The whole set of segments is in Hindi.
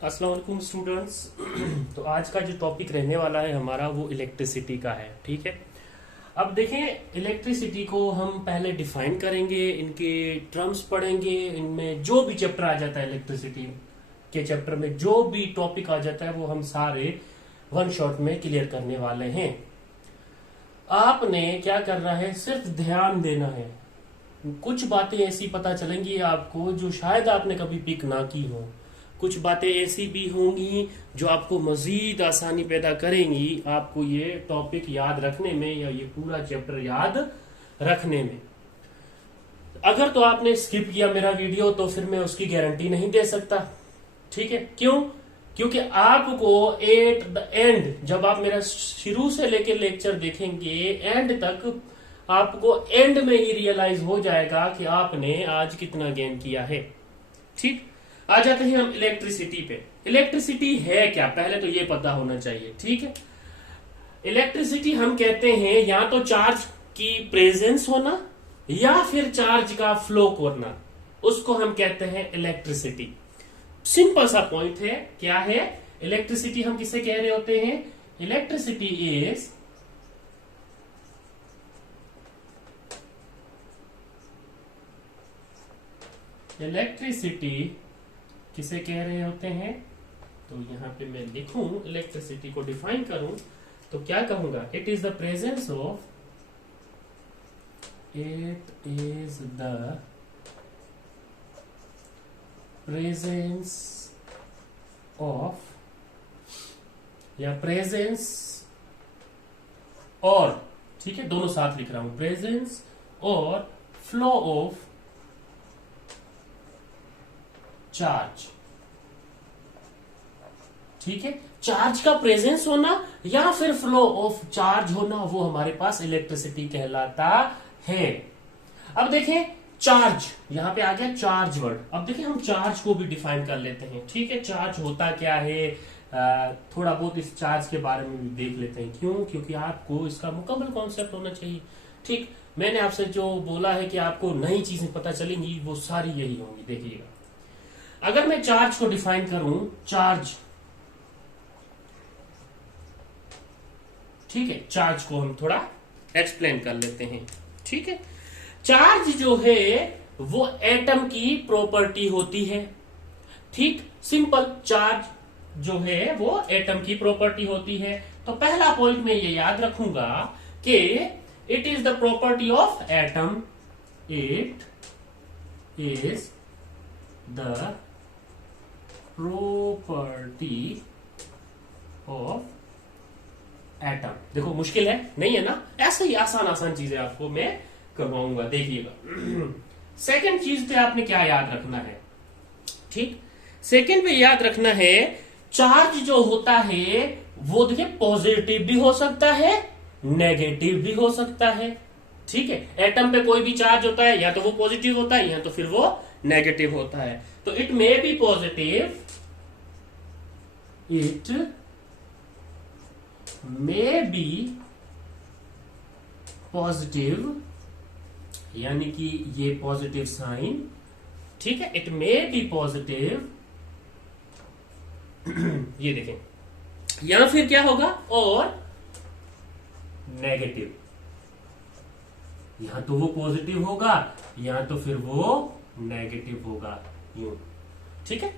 अस्सलाम वालेकुम स्टूडेंट्स। तो आज का जो टॉपिक रहने वाला है हमारा वो इलेक्ट्रिसिटी का है। ठीक है, अब देखें इलेक्ट्रिसिटी को हम पहले डिफाइन करेंगे, इनके टर्म्स पढ़ेंगे, इनमें जो भी चैप्टर आ जाता है इलेक्ट्रिसिटी के चैप्टर में जो भी टॉपिक आ जाता है वो हम सारे वन शॉट में क्लियर करने वाले हैं। आपने क्या करना है, सिर्फ ध्यान देना है। कुछ बातें ऐसी पता चलेंगी आपको जो शायद आपने कभी पिक ना की हो, कुछ बातें ऐसी भी होंगी जो आपको मजीद आसानी पैदा करेंगी आपको ये टॉपिक याद रखने में या ये पूरा चैप्टर याद रखने में। अगर तो आपने स्किप किया मेरा वीडियो तो फिर मैं उसकी गारंटी नहीं दे सकता। ठीक है, क्यों? क्योंकि आपको एट द एंड, जब आप मेरा शुरू से लेकर लेक्चर देखेंगे एंड तक, आपको एंड में ही रियलाइज हो जाएगा कि आपने आज कितना गेन किया है। ठीक, आ जाते हैं हम इलेक्ट्रिसिटी पे। इलेक्ट्रिसिटी है क्या, पहले तो ये पता होना चाहिए। ठीक है, इलेक्ट्रिसिटी हम कहते हैं या तो चार्ज की प्रेजेंस होना या फिर चार्ज का फ्लो करना, उसको हम कहते हैं इलेक्ट्रिसिटी। सिंपल सा पॉइंट है, क्या है इलेक्ट्रिसिटी? हम किसे कह रहे होते हैं? इलेक्ट्रिसिटी इज इलेक्ट्रिसिटी किसे कह रहे होते हैं? तो यहां पे मैं लिखूं, इलेक्ट्रिसिटी को डिफाइन करूं तो क्या कहूंगा? It is the presence of या प्रेजेंस और, ठीक है दोनों साथ लिख रहा हूं, प्रेजेंस और फ्लो ऑफ चार्ज। ठीक है, चार्ज का प्रेजेंस होना या फिर फ्लो ऑफ चार्ज होना, वो हमारे पास इलेक्ट्रिसिटी कहलाता है। अब देखें चार्ज, यहां पे आ गया चार्ज वर्ड। अब देखें हम चार्ज को भी डिफाइन कर लेते हैं। ठीक है, चार्ज होता क्या है, थोड़ा बहुत इस चार्ज के बारे में भी देख लेते हैं। क्यों? क्योंकि आपको इसका मुकम्मल कॉन्सेप्ट होना चाहिए। ठीक, मैंने आपसे जो बोला है कि आपको नई चीजें पता चलेंगी वो सारी यही होंगी। देखिएगा, अगर मैं चार्ज को डिफाइन करूं, चार्ज, ठीक है, चार्ज को हम थोड़ा एक्सप्लेन कर लेते हैं। ठीक है, चार्ज जो है वो एटम की प्रॉपर्टी होती है। ठीक, सिंपल, चार्ज जो है वो एटम की प्रॉपर्टी होती है। तो पहला पॉइंट मैं ये याद रखूंगा कि it is the property of atom, it is the property of atom. देखो मुश्किल है, नहीं है ना? ऐसे ही आसान आसान चीजें आपको मैं करवाऊंगा, देखिएगा। सेकंड चीज पे आपने क्या याद रखना है? ठीक, सेकंड पे याद रखना है चार्ज जो होता है वो देखिए पॉजिटिव भी हो सकता है, नेगेटिव भी हो सकता है। ठीक है, एटम पे कोई भी चार्ज होता है या तो वो पॉजिटिव होता है या तो फिर वो नेगेटिव होता है। तो it may be positive, it may be positive, यानी कि ये पॉजिटिव साइन। ठीक है, इट मे बी पॉजिटिव, ये देखें, या फिर क्या होगा, और नेगेटिव। यहां तो वो पॉजिटिव होगा या तो फिर वो नेगेटिव होगा, यूं। ठीक है,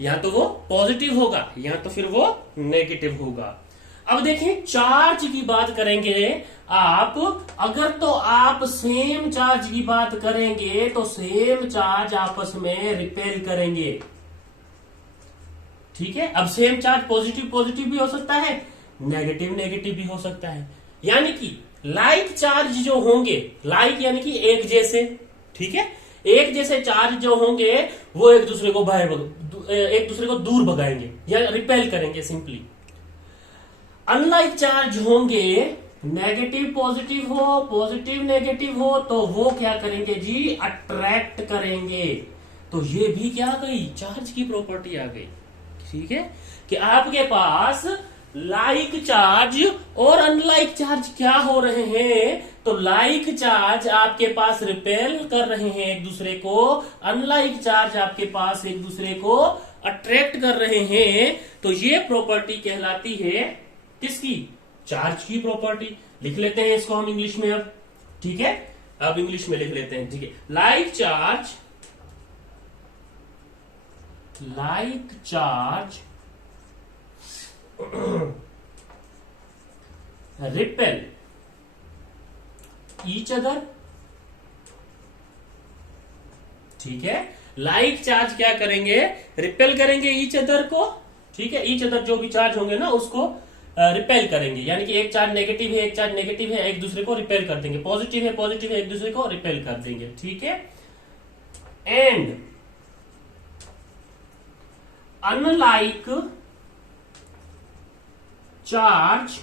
या तो वो पॉजिटिव होगा या तो फिर वो नेगेटिव होगा। अब देखें चार्ज की बात करेंगे आप, अगर तो आप सेम चार्ज की बात करेंगे तो सेम चार्ज आपस में रिपेल करेंगे। ठीक है, अब सेम चार्ज पॉजिटिव पॉजिटिव भी हो सकता है, नेगेटिव नेगेटिव भी हो सकता है। यानी कि लाइक चार्ज जो होंगे, लाइक यानी कि एक जैसे, ठीक है, एक जैसे चार्ज जो होंगे वो एक दूसरे को दूर भगाएंगे या रिपेल करेंगे सिंपली। अनलाइक चार्ज होंगे, नेगेटिव पॉजिटिव हो, पॉजिटिव नेगेटिव हो, तो वो क्या करेंगे जी? अट्रैक्ट करेंगे। तो ये भी क्या आ गई? चार्ज की प्रॉपर्टी आ गई। ठीक है, कि आपके पास लाइक चार्ज और अनलाइक चार्ज क्या हो रहे हैं? तो लाइक चार्ज आपके पास रिपेल कर रहे हैं एक दूसरे को, अनलाइक चार्ज आपके पास एक दूसरे को अट्रैक्ट कर रहे हैं, तो ये प्रॉपर्टी कहलाती है किसकी? चार्ज की प्रॉपर्टी। लिख लेते हैं इसको हम इंग्लिश में अब, ठीक है, अब इंग्लिश में लिख लेते हैं, ठीक है। Like charge repel each other, ठीक है। लाइक चार्ज क्या करेंगे? रिपेल करेंगे ईच अदर को, ठीक है। ईच अदर जो भी चार्ज होंगे ना उसको रिपेल करेंगे, यानी कि एक चार्ज नेगेटिव है, एक चार्ज नेगेटिव है, एक दूसरे को रिपेल कर देंगे। पॉजिटिव है, एक दूसरे को रिपेल कर देंगे, ठीक है। एंड अनलाइक चार्ज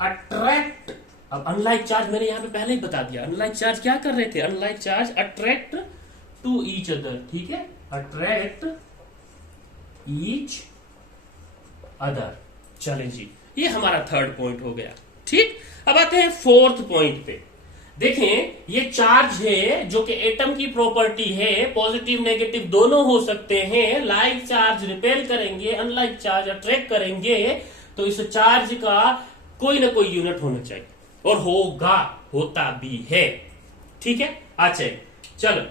अट्रैक्ट, अब अनलाइक चार्ज मैंने यहां पे पहले ही बता दिया, अनलाइक चार्ज क्या कर रहे थे? Unlike charge attract to each other, ठीक है, अट्रैक्ट ईच अदर। चलें जी, ये हमारा थर्ड पॉइंट हो गया, ठीक। अब आते हैं फोर्थ पॉइंट पे। देखें, ये चार्ज है जो कि एटम की प्रॉपर्टी है, पॉजिटिव नेगेटिव दोनों हो सकते हैं। लाइक चार्ज रिपेल करेंगे, अनलाइक चार्ज अट्रैक्ट करेंगे, तो इस चार्ज का कोई ना कोई यूनिट होना चाहिए, और होगा, होता भी है, ठीक है। अच्छा चलो,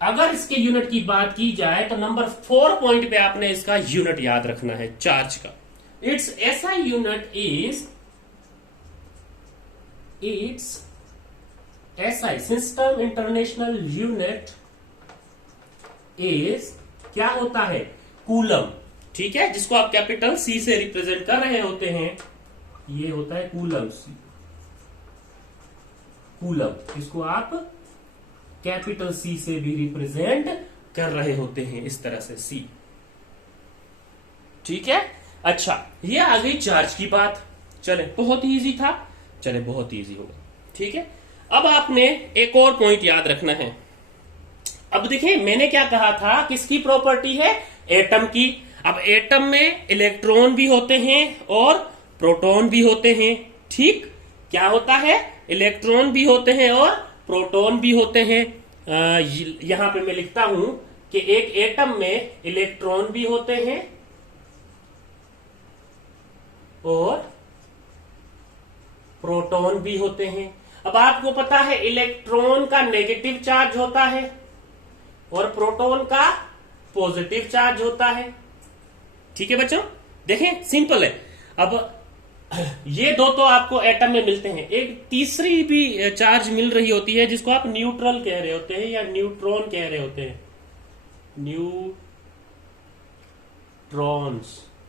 अगर इसके यूनिट की बात की जाए तो नंबर 4 पॉइंट पे आपने इसका यूनिट याद रखना है चार्ज का। It's SI unit is, it's SI system international unit is, क्या होता है? कूलम, ठीक है, जिसको आप कैपिटल सी से रिप्रेजेंट कर रहे होते हैं, ये होता है कूलम। कूलम, इसको आप कैपिटल सी से भी रिप्रेजेंट कर रहे होते हैं, इस तरह से सी, ठीक है। अच्छा, ये आ गई चार्ज की बात। चले, बहुत ही इजी था, चले बहुत ही इजी होगा, ठीक है। अब आपने एक और पॉइंट याद रखना है। अब देखिए, मैंने क्या कहा था, किसकी प्रॉपर्टी है? एटम की। अब एटम में इलेक्ट्रॉन भी होते हैं और प्रोटॉन भी होते हैं, ठीक। क्या होता है? इलेक्ट्रॉन भी होते हैं और प्रोटॉन भी होते हैं। यहां पे मैं लिखता हूं कि एक एटम में इलेक्ट्रॉन भी होते हैं और प्रोटॉन भी होते हैं। अब आपको पता है इलेक्ट्रॉन का नेगेटिव चार्ज होता है और प्रोटॉन का पॉजिटिव चार्ज होता है, ठीक है बच्चों। देखें, सिंपल है। अब ये दो तो आपको एटम में मिलते हैं, एक तीसरी भी चार्ज मिल रही होती है जिसको आप न्यूट्रल कह रहे होते हैं या न्यूट्रॉन कह रहे होते हैं,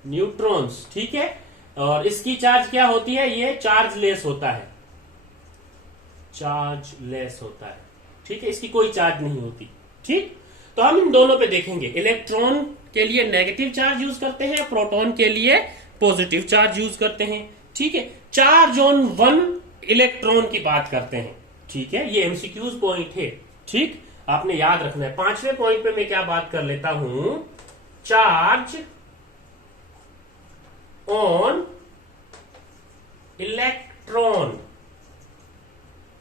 न्यूट्रॉन्स, ठीक है। और इसकी चार्ज क्या होती है? ये चार्जलेस होता है, चार्जलेस होता है, ठीक है, इसकी कोई चार्ज नहीं होती, ठीक। तो हम इन दोनों पे देखेंगे, इलेक्ट्रॉन के लिए नेगेटिव चार्ज यूज करते हैं, प्रोटॉन के लिए पॉजिटिव चार्ज यूज करते हैं, ठीक है। चार्ज ऑन वन इलेक्ट्रॉन की बात करते हैं, ठीक है, ये एमसीक्यूज पॉइंट है, ठीक, आपने याद रखना है। 5वें पॉइंट पे मैं क्या बात कर लेता हूं, चार्ज ऑन इलेक्ट्रॉन,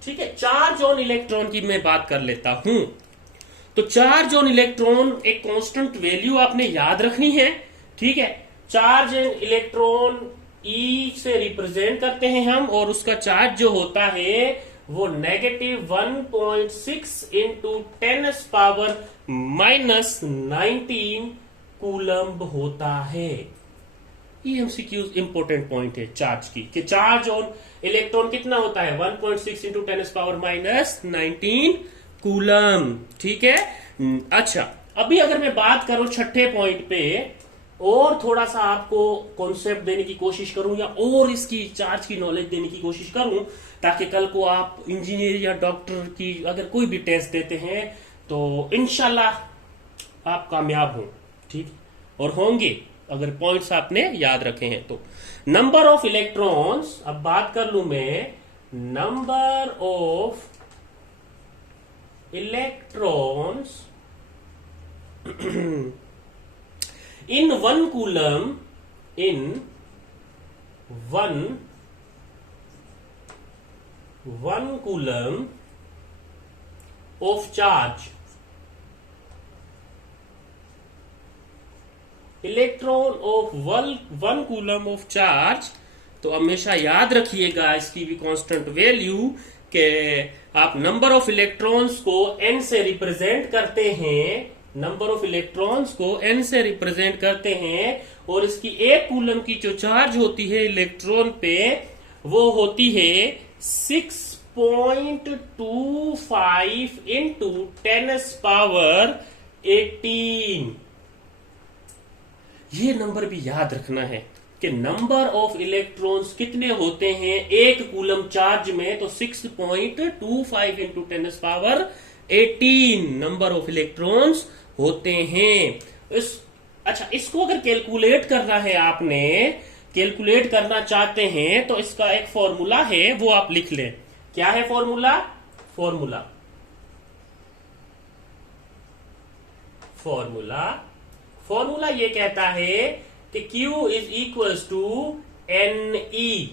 ठीक है, चार्ज ऑन इलेक्ट्रॉन की मैं बात कर लेता हूं। तो चार्ज ऑन इलेक्ट्रॉन एक कांस्टेंट वैल्यू आपने याद रखनी है, ठीक है। चार्ज एंड इलेक्ट्रॉन ई से रिप्रेजेंट करते हैं हम, और उसका चार्ज जो होता है वो -1.6 इंटू 10⁻⁻19 कूलम्ब होता है। ये एमसीक्यूज इंपोर्टेंट पॉइंट है चार्ज की, कि चार्ज ऑन इलेक्ट्रॉन कितना होता है? 1.6 इंटू 10⁻⁻19 कूलम, ठीक है। अच्छा, अभी अगर मैं बात करूं छठे पॉइंट पे, और थोड़ा सा आपको कॉन्सेप्ट देने की कोशिश करूं या और इसकी चार्ज की नॉलेज देने की कोशिश करूं, ताकि कल को आप इंजीनियर या डॉक्टर की अगर कोई भी टेस्ट देते हैं तो इंशाल्लाह आप कामयाब हो, ठीक, और होंगे अगर पॉइंट्स आपने याद रखे हैं तो। नंबर ऑफ इलेक्ट्रॉन्स, अब बात कर लूं मैं, number of electrons in 1 coulomb, in 1 coulomb of charge, electron of one coulomb of charge. तो हमेशा याद रखिएगा इसकी भी कांस्टेंट वैल्यू के आप नंबर ऑफ इलेक्ट्रॉन्स को n से रिप्रेजेंट करते हैं, नंबर ऑफ इलेक्ट्रॉन्स को n से रिप्रेजेंट करते हैं, और इसकी एक कूलम की जो चार्ज होती है इलेक्ट्रॉन पे वो होती है 6.25 इंटू 10⁻18। ये नंबर भी याद रखना है कि नंबर ऑफ इलेक्ट्रॉन्स कितने होते हैं एक कूलम चार्ज में, तो 6.25 इंटू 10⁻18 नंबर ऑफ इलेक्ट्रॉन्स होते हैं। अच्छा, इसको अगर कैलकुलेट करना है, आपने कैलकुलेट करना चाहते हैं तो इसका एक फॉर्मूला है, वो आप लिख लें। क्या है फॉर्मूला? फॉर्मूला ये कहता है कि Q is equal to NE।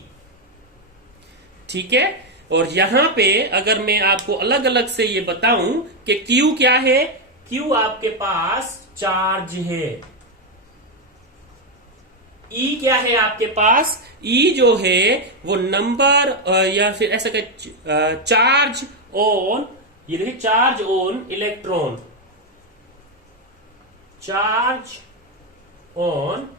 ठीक है, और यहां पे अगर मैं आपको अलग अलग से ये बताऊं कि Q क्या है, Q आपके पास चार्ज है, E क्या है आपके पास, E जो है वो नंबर या फिर ऐसा चार्ज ऑन, ये देखिए charge on electron, charge on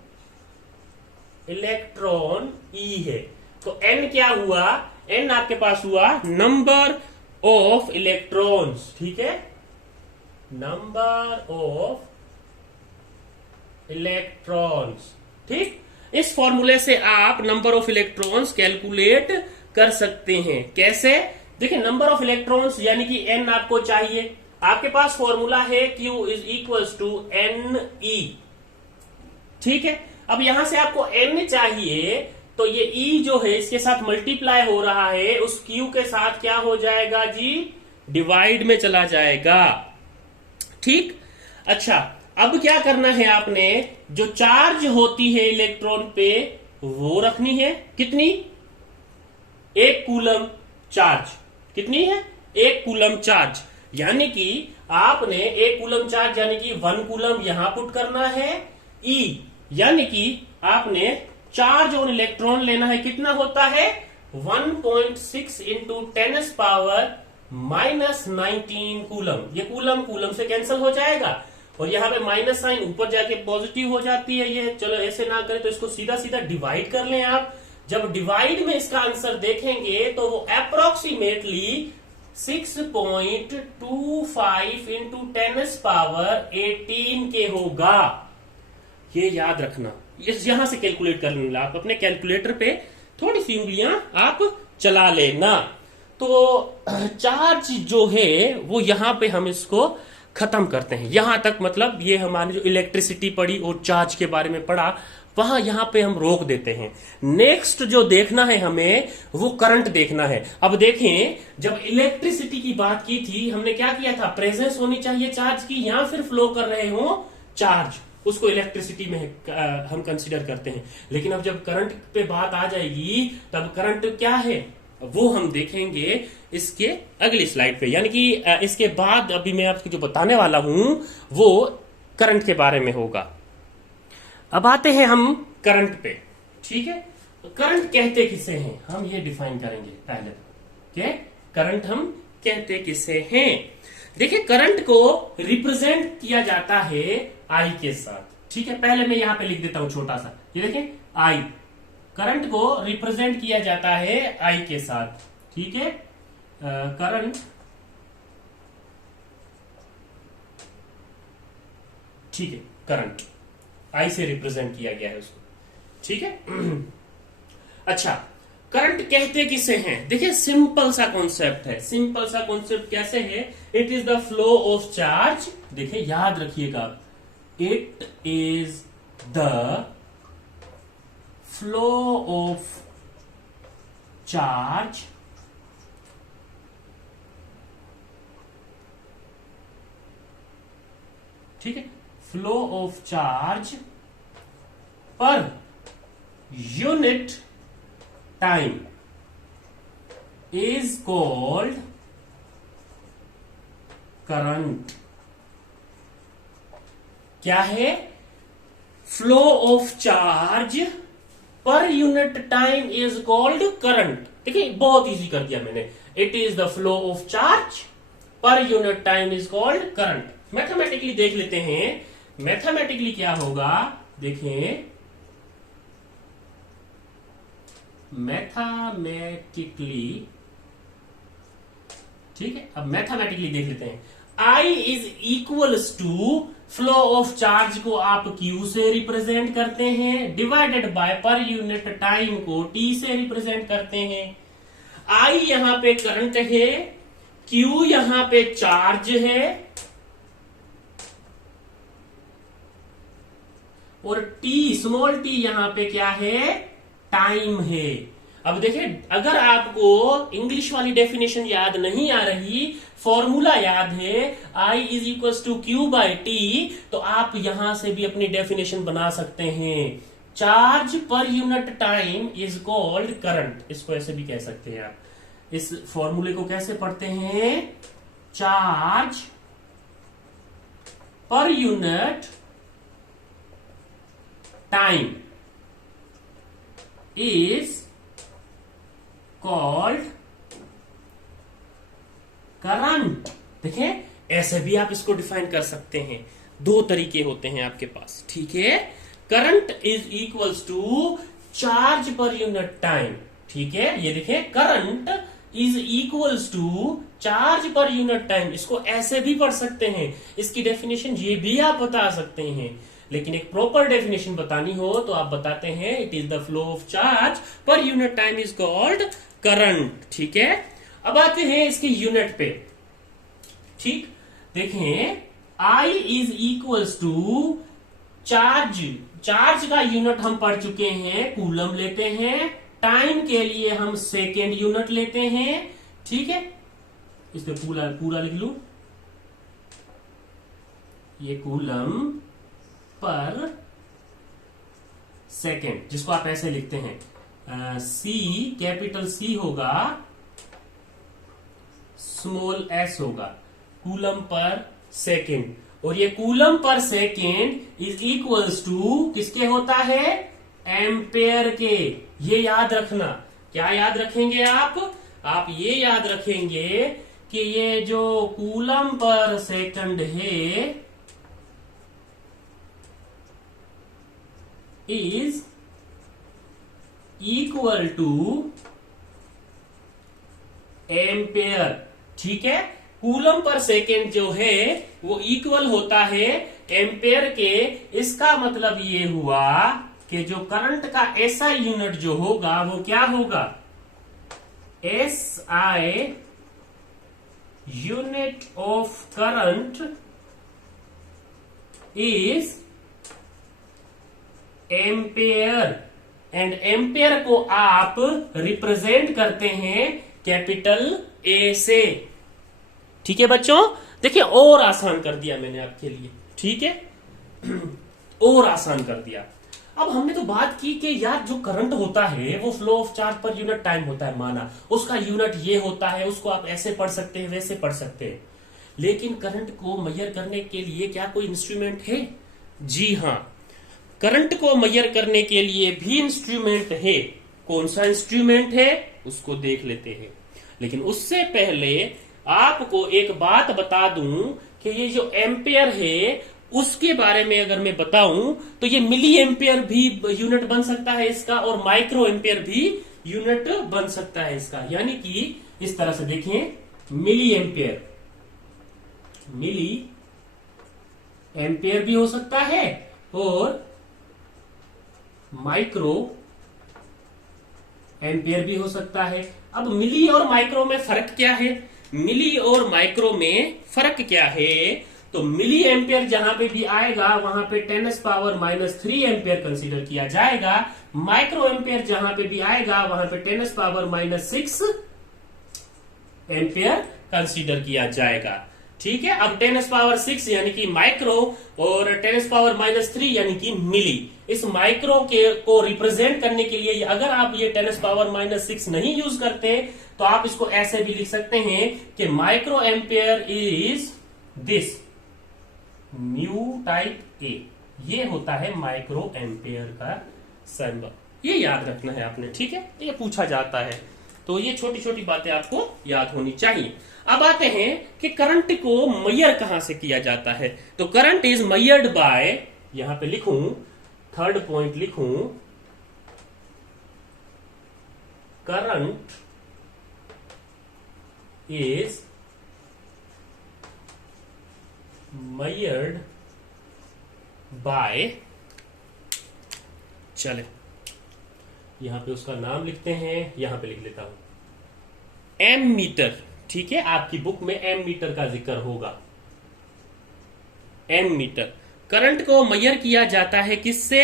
electron E है। तो N क्या हुआ, N आपके पास हुआ नंबर ऑफ इलेक्ट्रॉन्स। ठीक है, नंबर ऑफ इलेक्ट्रॉन्स। ठीक, इस फॉर्मूले से आप नंबर ऑफ इलेक्ट्रॉन्स कैलकुलेट कर सकते हैं। कैसे? देखिए, नंबर ऑफ इलेक्ट्रॉन्स यानी कि N आपको चाहिए, आपके पास फॉर्मूला है Q is equal to NE। ठीक है, अब यहां से आपको N चाहिए, तो ये E जो है इसके साथ मल्टीप्लाई हो रहा है, उस Q के साथ क्या हो जाएगा जी, डिवाइड में चला जाएगा। ठीक, अच्छा, अब क्या करना है आपने, जो चार्ज होती है इलेक्ट्रॉन पे वो रखनी है, कितनी, 1 कूलम चार्ज। कितनी है? 1 कूलम चार्ज, यानी कि आपने 1 कूलम चार्ज यानी कि 1 कूलम यहां पुट करना है। E यानी कि आपने चार्ज ऑन इलेक्ट्रॉन लेना है, कितना होता है 1.6 इंटू 10⁻⁻19 कूलम। ये कूलम से कैंसिल हो जाएगा, और यहां पे माइनस साइन ऊपर जाके पॉजिटिव हो जाती है ये। चलो ऐसे ना करें तो इसको सीधा सीधा डिवाइड कर लें आप। जब डिवाइड में इसका आंसर देखेंगे तो वो अप्रोक्सीमेटली 6.25 इंटू 10⁻18 के होगा। ये याद रखना, यहां से कैलकुलेट कर लेना, आप अपने कैलकुलेटर पे थोड़ी सी उंगलियां आप चला लेना। तो चार्ज जो है वो यहां पे हम इसको खत्म करते हैं। यहां तक मतलब ये हमारी जो इलेक्ट्रिसिटी पढ़ी और चार्ज के बारे में पढ़ा, वहां यहां पे हम रोक देते हैं। नेक्स्ट जो देखना है हमें वो करंट देखना है। अब देखें, जब इलेक्ट्रिसिटी की बात की थी हमने क्या किया था, प्रेजेंस होनी चाहिए चार्ज की, या फिर फ्लो कर रहे हो चार्ज, उसको इलेक्ट्रिसिटी में हम कंसीडर करते हैं। लेकिन अब जब करंट पे बात आ जाएगी तब करंट क्या है वो हम देखेंगे इसके अगली स्लाइड पे, यानी कि इसके बाद अभी मैं आपको जो बताने वाला हूं वो करंट के बारे में होगा। अब आते हैं हम करंट पे। ठीक है, तो करंट कहते किसे हैं हम ये डिफाइन करेंगे पहले। क्या करंट हम कहते किसे हैं? देखिए, करंट को रिप्रेजेंट किया जाता है I के साथ। ठीक है, पहले मैं यहां पे लिख देता हूं छोटा सा, ये देखिए I, करंट को रिप्रेजेंट किया जाता है I के साथ। ठीक है, करंट, ठीक है, करंट I से रिप्रेजेंट किया गया है उसको। ठीक है, अच्छा, करंट कहते किसे हैं? देखिए, सिंपल सा कॉन्सेप्ट है। सिंपल सा कॉन्सेप्ट कैसे है? It is the flow of charge. देखिए, याद रखिएगा, it is the flow of charge ठीक है, flow of charge per unit time is called current. क्या है? Flow of charge per unit time is called current. देखिए बहुत इजी कर दिया मैंने। It is the flow of charge per unit time is called current. Mathematically देख लेते हैं, मैथमेटिकली क्या होगा, देखें मैथमेटिकली, ठीक है। अब मैथमेटिकली देख लेते हैं। I is equals to flow of charge को आप Q से रिप्रेजेंट करते हैं, divided by per unit time को T से रिप्रेजेंट करते हैं। I यहां पे करंट है, Q यहां पे चार्ज है, और T स्मॉल t यहां पे क्या है, टाइम है। अब देखिए, अगर आपको इंग्लिश वाली डेफिनेशन याद नहीं आ रही, फॉर्मूला याद है I is equal to Q by T, तो आप यहां से भी अपनी डेफिनेशन बना सकते हैं। Charge per unit time is called current, इसको ऐसे भी कह सकते हैं आप। इस फॉर्मूले को कैसे पढ़ते हैं, charge per unit time is called current. देखें, ऐसे भी आप इसको डिफाइन कर सकते हैं, दो तरीके होते हैं आपके पास, ठीक है। Current is equals to charge per unit time, ठीक है। ये देखें, current is equals to charge per unit time, इसको ऐसे भी पढ़ सकते हैं, इसकी डेफिनेशन ये भी आप बता सकते हैं। लेकिन एक प्रॉपर डेफिनेशन बतानी हो तो आप बताते हैं it is the flow of charge per unit time is called current, ठीक है। अब आते हैं इसके यूनिट पे, ठीक। देखें, I is equals to charge, charge का यूनिट हम पढ़ चुके हैं, कूलम लेते हैं। टाइम के लिए हम सेकेंड यूनिट लेते हैं, ठीक है। इसमें पूरा लिख लू, ये कूलम पर सेकेंड, जिसको आप ऐसे लिखते हैं, C कैपिटल C होगा, स्मॉल s होगा, कूलम पर सेकेंड। और ये coulomb per second is equals to किसके होता है, एम्पेयर के। ये याद रखना, क्या याद रखेंगे आप ये याद रखेंगे कि ये जो कूलम पर सेकंड है इज इक्वल टू एम्पेयर, ठीक है। कूलम पर सेकेंड जो है वो इक्वल होता है एम्पेयर के। इसका मतलब ये हुआ कि जो करंट का एसआई यूनिट जो होगा वो क्या होगा, SI unit of current is ampere, and ampere को आप रिप्रेजेंट करते हैं कैपिटल ए से, ठीक है बच्चों। देखिए, और आसान कर दिया मैंने आपके लिए, ठीक है, और आसान कर दिया। अब हमने तो बात की कि यार जो करंट होता है वो flow of charge per unit time होता है, माना उसका यूनिट ये होता है, उसको आप ऐसे पढ़ सकते हैं, वैसे पढ़ सकते हैं। लेकिन करंट को मेजर करने के लिए क्या कोई इंस्ट्रूमेंट है? जी हाँ, करंट को मेजर करने के लिए भी इंस्ट्रूमेंट है। कौन सा इंस्ट्रूमेंट है उसको देख लेते हैं। लेकिन उससे पहले आपको एक बात बता दूं कि ये जो एम्पेयर है उसके बारे में अगर मैं बताऊं तो ये मिली एम्पेयर भी यूनिट बन सकता है इसका, और माइक्रो एम्पेयर भी यूनिट बन सकता है इसका। यानी कि इस तरह से देखें, मिली एम्पेयर भी हो सकता है और माइक्रो एम्पेयर भी हो सकता है। अब मिली और माइक्रो में फर्क क्या है? मिली और माइक्रो में फर्क क्या है? तो मिली एम्पेयर जहां पे भी आएगा वहां पे 10⁻³ एम्पेयर कंसीडर किया जाएगा। माइक्रो एम्पेयर जहां पे भी आएगा वहां पे 10⁻⁶ एम्पेयर कंसीडर किया जाएगा, ठीक है। अब 10⁻⁶ यानी कि माइक्रो और 10⁻³ यानी कि मिली। इस माइक्रो के को रिप्रेजेंट करने के लिए अगर आप ये 10⁻⁶ नहीं यूज करते तो आप इसको ऐसे भी लिख सकते हैं कि micro ampere is this mu type A, ये होता है माइक्रो एम्पियर का सिंबल। ये याद रखना है आपने, ठीक है, ये पूछा जाता है, तो ये छोटी छोटी बातें आपको याद होनी चाहिए। अब आते हैं कि करंट को मेजर कहां से किया जाता है। तो करंट इज मेजर्ड बाय, यहां पे लिखूं, थर्ड पॉइंट लिखूं, करंट इज measured by, चले यहां पे उसका नाम लिखते हैं, यहां पे लिख लेता हूं एम मीटर। ठीक है, आपकी बुक में एम मीटर का जिक्र होगा। एम मीटर, करंट को मेजर किया जाता है किससे?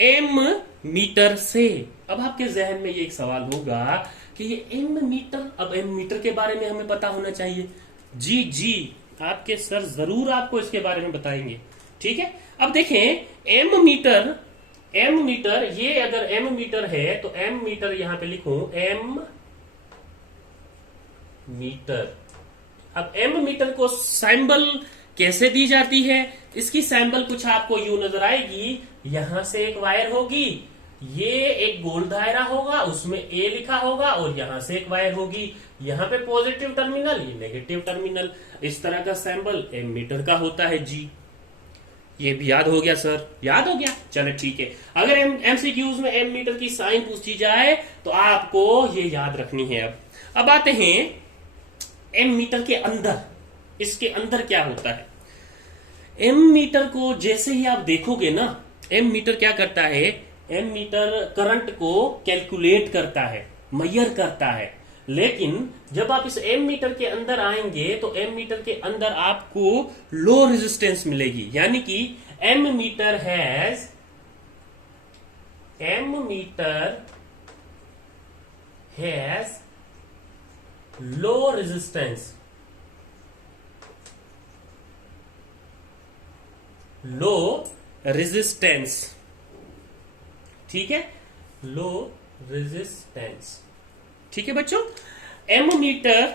एम मीटर से। अब आपके जहन में ये एक सवाल होगा कि ये एम मीटर, अब एम मीटर के बारे में हमें पता होना चाहिए। जी जी, आपके सर जरूर आपको इसके बारे में बताएंगे। ठीक है, अब देखें एम मीटर, एम मीटर, ये अगर एम मीटर है तो एम मीटर यहां पे लिखूं एम मीटर। अब एम मीटर को सैंबल कैसे दी जाती है? इसकी सैंबल कुछ आपको यूं नजर आएगी, यहां से एक वायर होगी, ये एक गोल दायरा होगा, उसमें ए लिखा होगा, और यहां से एक वायर होगी, यहां पे पॉजिटिव टर्मिनल, ये नेगेटिव टर्मिनल। इस तरह का सैंबल एम मीटर का होता है जी। ये भी याद हो गया सर? याद हो गया, चलो ठीक है। अगर एमसीक्यूज में एम मीटर की साइन पूछी जाए तो आपको ये याद रखनी है। अब आते हैं एम मीटर के अंदर, इसके अंदर क्या होता है। एम मीटर को जैसे ही आप देखोगे ना, एम मीटर क्या करता है, एम मीटर करंट को कैलकुलेट करता है, मेजर करता है। लेकिन जब आप इस एम मीटर के अंदर आएंगे तो एम मीटर के अंदर आपको लो रेजिस्टेंस मिलेगी, यानी कि ammeter has low resistance, low resistance. ठीक है, लो रेजिस्टेंस। ठीक है बच्चों, एम मीटर,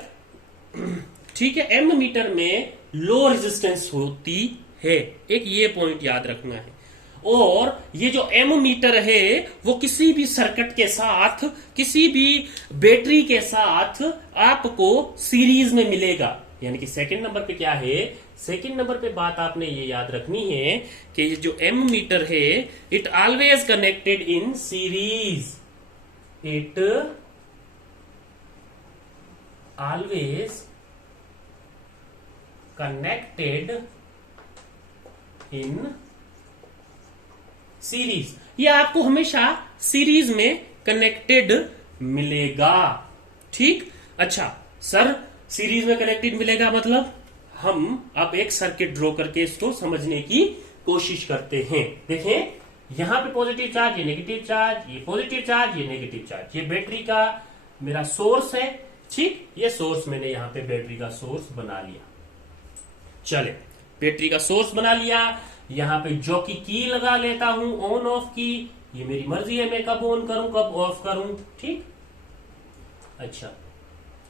ठीक है, एम मीटर में लो रेजिस्टेंस होती है, एक ये पॉइंट याद रखना है। और ये जो एम मीटर है वो किसी भी सर्किट के साथ, किसी भी बैटरी के साथ आपको सीरीज में मिलेगा। यानी कि सेकंड नंबर पे क्या है, सेकंड नंबर पे बात आपने ये याद रखनी है कि ये जो एम मीटर है, it always connected in series, it always connected in series। ये आपको हमेशा सीरीज में कनेक्टेड मिलेगा। ठीक, अच्छा सर, सीरीज में कनेक्टेड मिलेगा मतलब हम अब एक सर्किट ड्रॉ करके इसको समझने की कोशिश करते हैं। देखें, यहां पे पॉजिटिव चार्ज, ये नेगेटिव चार्ज, ये पॉजिटिव चार्ज, ये नेगेटिव चार्ज, ये बैटरी का मेरा सोर्स है। ठीक, ये सोर्स मैंने यहां पे बैटरी का सोर्स बना लिया। चले, बैटरी का सोर्स बना लिया, यहां पे जो की लगा लेता हूं, ऑन ऑफ की, ये मेरी मर्जी है मैं कब ऑन करूं कब ऑफ करूं। ठीक, अच्छा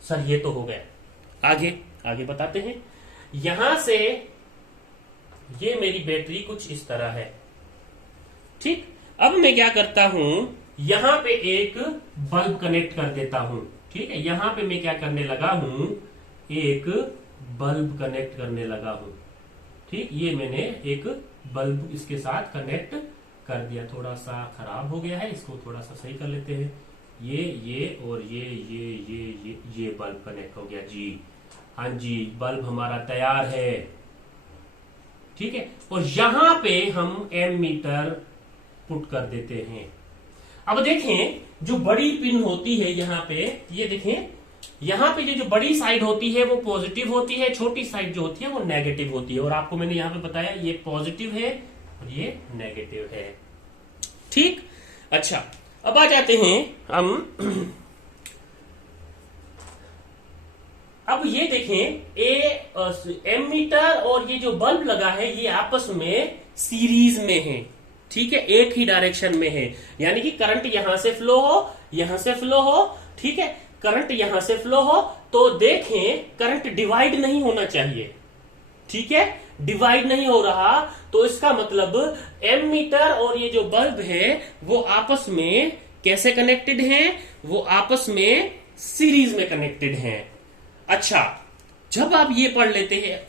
सर ये तो हो गया। आगे आगे बताते हैं। यहां से ये मेरी बैटरी कुछ इस तरह है। ठीक, अब मैं क्या करता हूं, यहां पे एक बल्ब कनेक्ट कर देता हूं। ठीक है, यहां पे मैं क्या करने लगा हूं, एक बल्ब कनेक्ट करने लगा हूं। ठीक, ये मैंने एक बल्ब इसके साथ कनेक्ट कर दिया। थोड़ा सा खराब हो गया है, इसको थोड़ा सा सही कर लेते हैं। ये और ये बल्ब कनेक्ट हो गया जी। हाँ जी, बल्ब हमारा तैयार है। ठीक है, और यहां पे हम एम मीटर पुट कर देते हैं। अब देखें, जो बड़ी पिन होती है यहां पे, ये देखें, यहां पे जो बड़ी साइड होती है वो पॉजिटिव होती है, छोटी साइड जो होती है वो नेगेटिव होती है। और आपको मैंने यहां पे बताया ये पॉजिटिव है और ये नेगेटिव है। ठीक, अच्छा अब आ जाते हैं हम अब ये देखें, एम मीटर और ये जो बल्ब लगा है ये आपस में सीरीज में है। ठीक है, एक ही डायरेक्शन में है, यानी कि करंट यहां से फ्लो हो, यहां से फ्लो हो। ठीक है, करंट यहां से फ्लो हो तो देखें करंट डिवाइड नहीं होना चाहिए। ठीक है, डिवाइड नहीं हो रहा, तो इसका मतलब एमीटर और ये जो बल्ब है वो आपस में कैसे कनेक्टेड हैं? वो आपस में सीरीज में कनेक्टेड हैं। अच्छा, जब आप ये पढ़ लेते हैं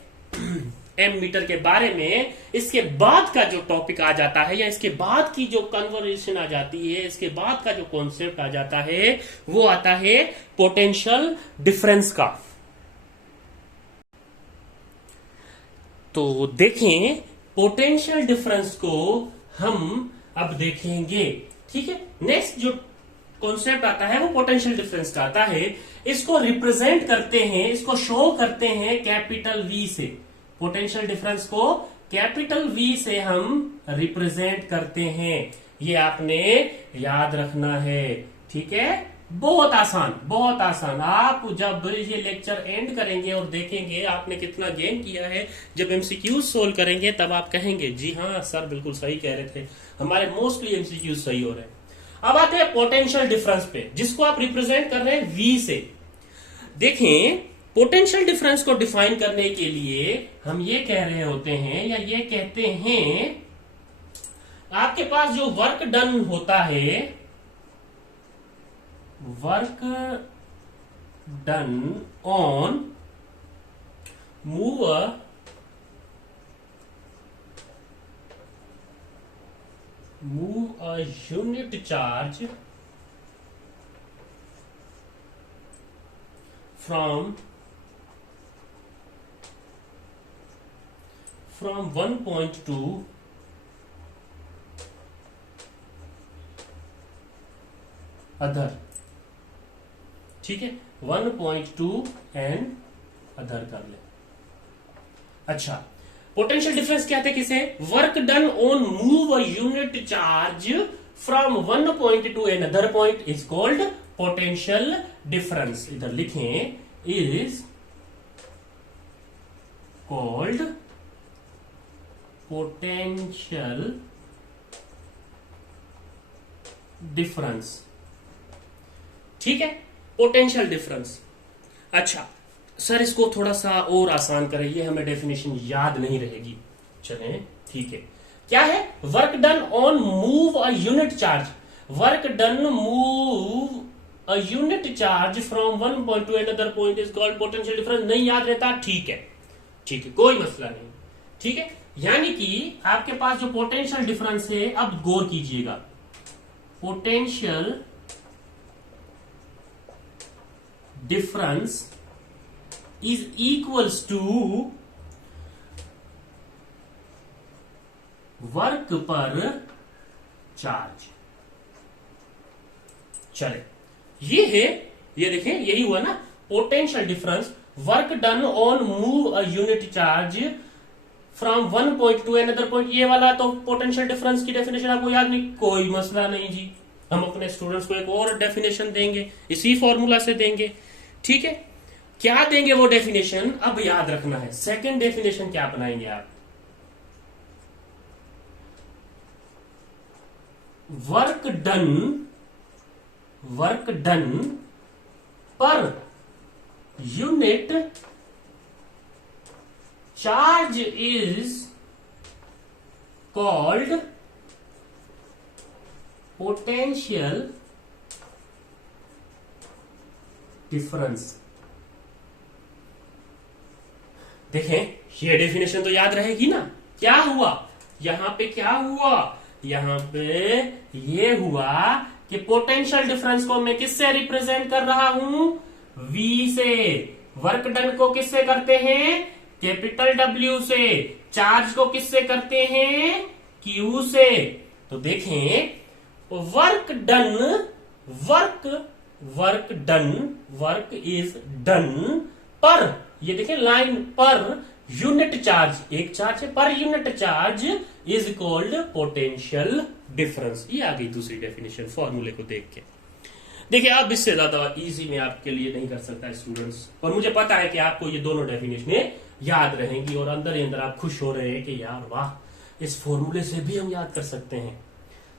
एमीटर के बारे में, इसके बाद का जो टॉपिक आ जाता है या इसके बाद की जो कन्वर्सेशन आ जाती है, इसके बाद का जो कॉन्सेप्ट आ जाता है, वो आता है पोटेंशियल डिफरेंस का। तो देखें, पोटेंशियल डिफरेंस को हम अब देखेंगे। ठीक है, नेक्स्ट जो कॉन्सेप्ट आता है वो पोटेंशियल डिफरेंस का आता है। इसको रिप्रेजेंट करते हैं, इसको शो करते हैं कैपिटल वी से। पोटेंशियल डिफरेंस को कैपिटल वी से हम रिप्रेजेंट करते हैं। ये आपने याद रखना है। ठीक है, बहुत आसान, बहुत आसान। आप जब ये लेक्चर एंड करेंगे और देखेंगे आपने कितना गेन किया है, जब एमसीक्यूज सोल्व करेंगे तब आप कहेंगे जी हाँ सर बिल्कुल सही कह रहे थे, हमारे मोस्टली एमसीक्यूज सही हो रहे हैं। अब आते हैं पोटेंशियल डिफरेंस पे, जिसको आप रिप्रेजेंट कर रहे हैं वी से। देखें, पोटेंशियल डिफरेंस को डिफाइन करने के लिए हम ये कह रहे होते हैं या ये कहते हैं, आपके पास जो वर्क डन होता है, work done on move a unit charge from one point to other। ठीक है, 1.2 एंड अदर कर ले। अच्छा, पोटेंशियल डिफरेंस क्या थे? किसे? Work done on move a unit charge from one point two another point is called potential difference. इधर लिखें, इज कॉल्ड पोटेंशियल डिफरेंस। ठीक है, पोटेंशियल डिफरेंस। अच्छा सर, इसको थोड़ा सा और आसान करें, ये हमें डेफिनेशन याद नहीं रहेगी। चलें, ठीक है। क्या है? Work done on move a unit charge. Work done move a unit charge from one point two another point is called potential difference. नहीं याद रहता? ठीक है, ठीक है, कोई मसला नहीं। ठीक है, यानी कि आपके पास जो पोटेंशियल डिफरेंस है, अब गौर कीजिएगा, potential difference is equals to work पर चार्ज। चले, ये है, ये देखें, यही हुआ ना potential difference. Work done on move a unit charge from one point two another point, ये वाला तो पोटेंशियल डिफरेंस की डेफिनेशन आपको याद नहीं, कोई मसला नहीं जी। हम अपने स्टूडेंट्स को एक और डेफिनेशन देंगे, इसी फॉर्मूला से देंगे। ठीक है, क्या देंगे वो डेफिनेशन? अब याद रखना है। सेकंड डेफिनेशन क्या बनाएंगे आप? Work done per unit charge is called potential difference. देखें, ये डेफिनेशन तो याद रहेगी ना। क्या हुआ यहां पे? क्या हुआ यहां पे? ये हुआ कि पोटेंशियल डिफरेंस को मैं किससे रिप्रेजेंट कर रहा हूं? V से। वर्क डन को किससे करते हैं? कैपिटल W से। चार्ज को किससे करते हैं? Q से। तो देखें, वर्क इज डन पर, ये देखें लाइन पर यूनिट चार्ज, एक चार्ज है, per unit charge is called potential difference. ये आ गई दूसरी डेफिनेशन फॉर्मूले को देख के। देखिए, अब इससे ज्यादा इजी मैं आपके लिए नहीं कर सकता स्टूडेंट्स, और मुझे पता है कि आपको ये दोनों डेफिनेशन याद रहेंगी और अंदर ही अंदर आप खुश हो रहे हैं कि यार वाह, इस फॉर्मूले से भी हम याद कर सकते हैं।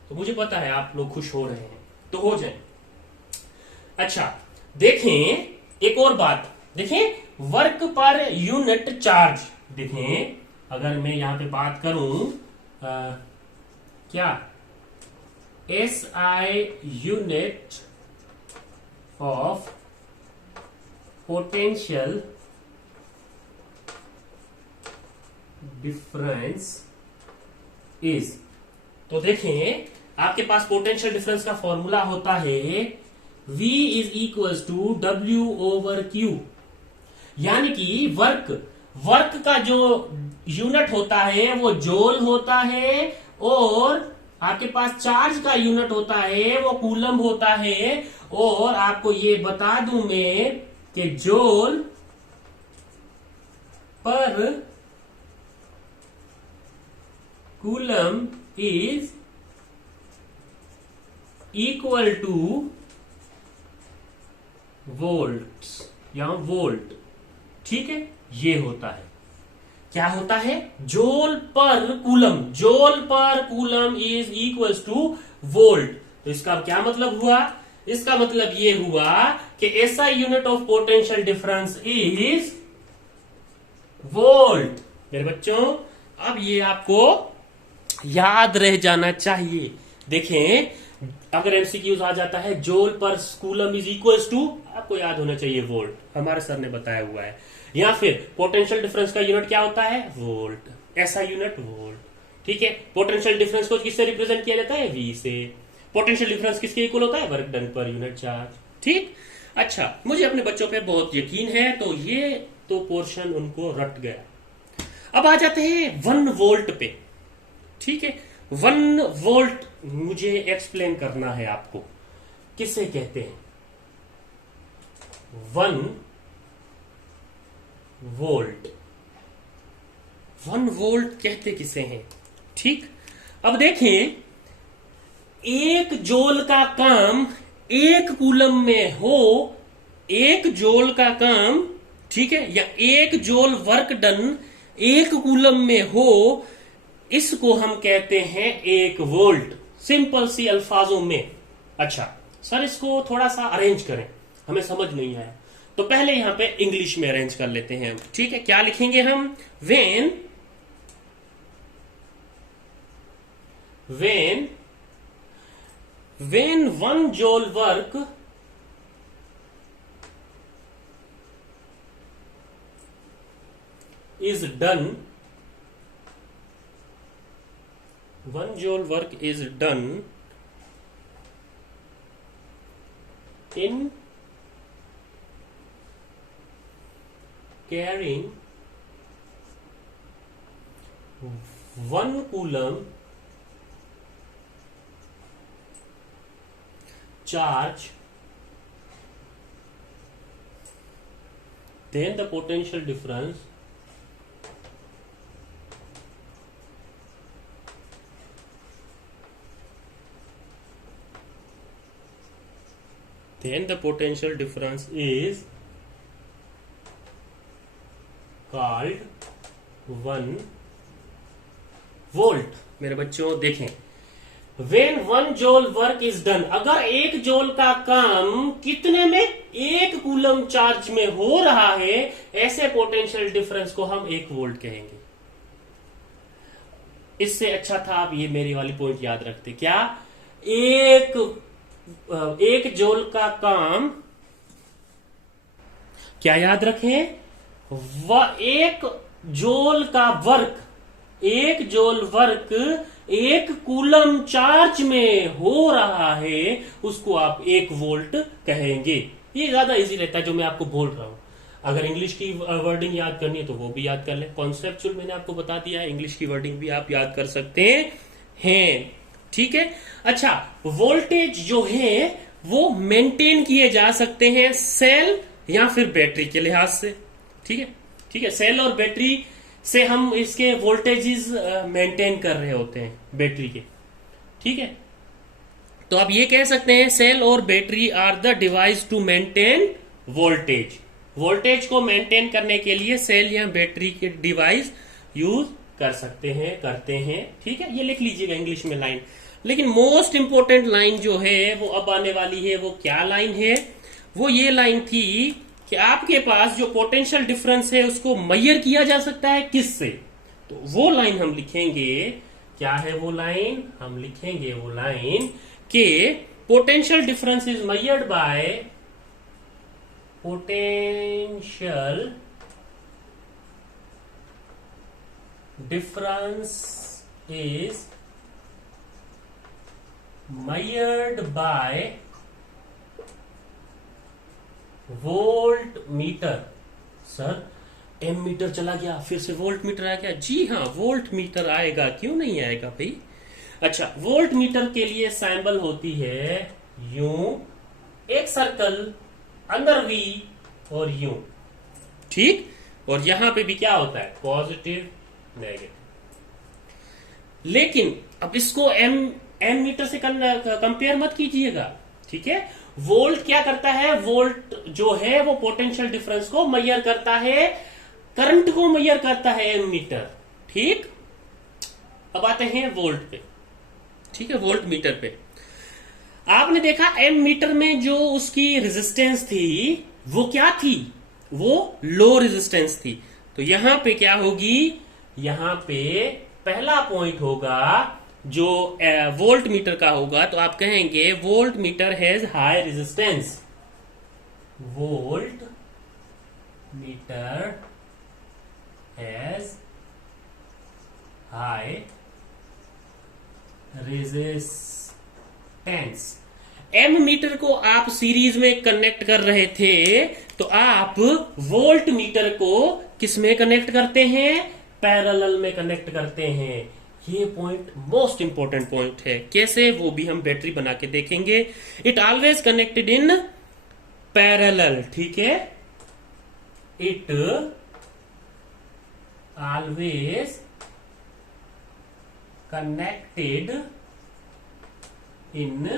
तो मुझे पता है आप लोग खुश हो रहे हैं, तो हो जाए। अच्छा देखें, एक और बात देखें, वर्क पर यूनिट चार्ज। देखें, अगर मैं यहां पे बात करूं क्या SI unit of potential difference is, तो देखें आपके पास पोटेंशियल डिफरेंस का फॉर्मूला होता है V is equal to W/Q, यानी कि वर्क का जो यूनिट होता है वो जूल होता है, और आपके पास चार्ज का यूनिट होता है वो कूलम होता है। और आपको ये बता दूं मैं कि जूल पर coulomb is equal two volt या वोल्ट। ठीक है, ये होता है, क्या होता है, जूल पर coulomb is equal two volt. तो इसका क्या मतलब हुआ, इसका मतलब ये हुआ कि SI unit of potential difference is volt. मेरे बच्चों अब ये आपको याद रह जाना चाहिए। देखें अगर MCQs आ जाता है जूल पर कूलम इज इक्वल टू, आपको याद होना चाहिए वोल्ट, हमारे सर ने बताया हुआ है। या फिर पोटेंशियल डिफरेंस का यूनिट क्या होता है, वोल्ट, SI यूनिट वोल्ट। ठीक है, पोटेंशियल डिफरेंस को किससे रिप्रेजेंट किया जाता है, V से। पोटेंशियल डिफरेंस किसके इक्वल होता है, work done per unit charge. ठीक, अच्छा, मुझे अपने बच्चों पे बहुत यकीन है, तो ये तो पोर्शन उनको रट गया। अब आ जाते हैं 1 वोल्ट पे। ठीक है, 1 वोल्ट मुझे एक्सप्लेन करना है आपको, किसे कहते हैं 1 वोल्ट। 1 वोल्ट कहते किसे हैं। ठीक, अब देखें 1 जूल का काम 1 कूलम में हो, 1 जूल का काम, ठीक है, या 1 जूल वर्क डन 1 कूलम में हो, इसको हम कहते हैं 1 वोल्ट, सिंपल सी अल्फाजों में। अच्छा सर, इसको थोड़ा सा अरेंज करें, हमें समझ नहीं आया, तो पहले यहां पे इंग्लिश में अरेंज कर लेते हैं हम। ठीक है, क्या लिखेंगे हम, when 1 joule work is done, 1 joule work is done in carrying 1 coulomb charge, then the potential difference is called 1 volt. मेरे बच्चों देखें, when 1 joule work is done, अगर 1 जूल का काम कितने में, 1 कूलम चार्ज में हो रहा है, ऐसे पोटेंशियल डिफरेंस को हम 1 वोल्ट कहेंगे। इससे अच्छा था आप ये मेरी वाली पॉइंट याद रखते, क्या 1 जूल का काम, क्या याद रखें, 1 जूल का work, 1 joule work 1 coulomb charge में हो रहा है, उसको आप 1 वोल्ट कहेंगे। ये ज्यादा इजी रहता है जो मैं आपको बोल रहा हूं। अगर इंग्लिश की वर्डिंग याद करनी है तो वो भी याद कर ले, कॉन्सेप्चुअल मैंने आपको बता दिया है, इंग्लिश की वर्डिंग भी आप याद कर सकते हैं। ठीक है, अच्छा, वोल्टेज जो है वो मेंटेन किए जा सकते हैं सेल या फिर बैटरी के लिहाज से। ठीक है, ठीक है, सेल और बैटरी से हम इसके वोल्टेजेस मेंटेन कर रहे होते हैं बैटरी के। ठीक है, तो आप ये कह सकते हैं सेल और battery are the device to maintain voltage. Voltage को मेंटेन करने के लिए सेल या बैटरी के डिवाइस यूज कर सकते हैं, करते हैं। ठीक है, ये लिख लीजिएगा इंग्लिश में लाइन। लेकिन मोस्ट इंपोर्टेंट लाइन जो है वो अब आने वाली है, वो क्या लाइन है, वो ये लाइन थी कि आपके पास जो पोटेंशियल डिफरेंस है उसको मेजर किया जा सकता है किससे, तो तो वो लाइन हम लिखेंगे, क्या है वो लाइन, हम लिखेंगे वो लाइन के potential difference is measured by potential difference is measured by voltmeter. Sir ammeter चला गया, फिर से वोल्ट मीटर आ गया। जी हाँ, वोल्ट मीटर आएगा, क्यों नहीं आएगा भाई। अच्छा, वोल्ट मीटर के लिए सिंबल होती है यूं, एक सर्कल अंदर वी और यूं, ठीक। और यहां पे भी क्या होता है, पॉजिटिव नेगेटिव। लेकिन अब इसको एम मीटर से कंपेयर मत कीजिएगा, ठीक है। वोल्ट क्या करता है, वोल्ट जो है वो पोटेंशियल डिफरेंस को मेजर करता है, करंट को मेजर करता है एम मीटर, ठीक। अब आते हैं वोल्ट पे, ठीक है, वोल्ट मीटर पे। आपने देखा एम मीटर में जो उसकी रेजिस्टेंस थी वो क्या थी, वो लो रेजिस्टेंस थी। तो यहां पे क्या होगी, यहां पे पहला पॉइंट होगा जो वोल्ट मीटर का होगा, तो आप कहेंगे voltmeter has high resistance, voltmeter has high resistance. Ammeter को आप सीरीज में कनेक्ट कर रहे थे, तो आप वोल्ट मीटर को किस में कनेक्ट करते हैं, पैरेलल में कनेक्ट करते हैं। ये पॉइंट मोस्ट इंपॉर्टेंट पॉइंट है, कैसे वो भी हम बैटरी बना के देखेंगे। It always connected in parallel, ठीक है, it always connected in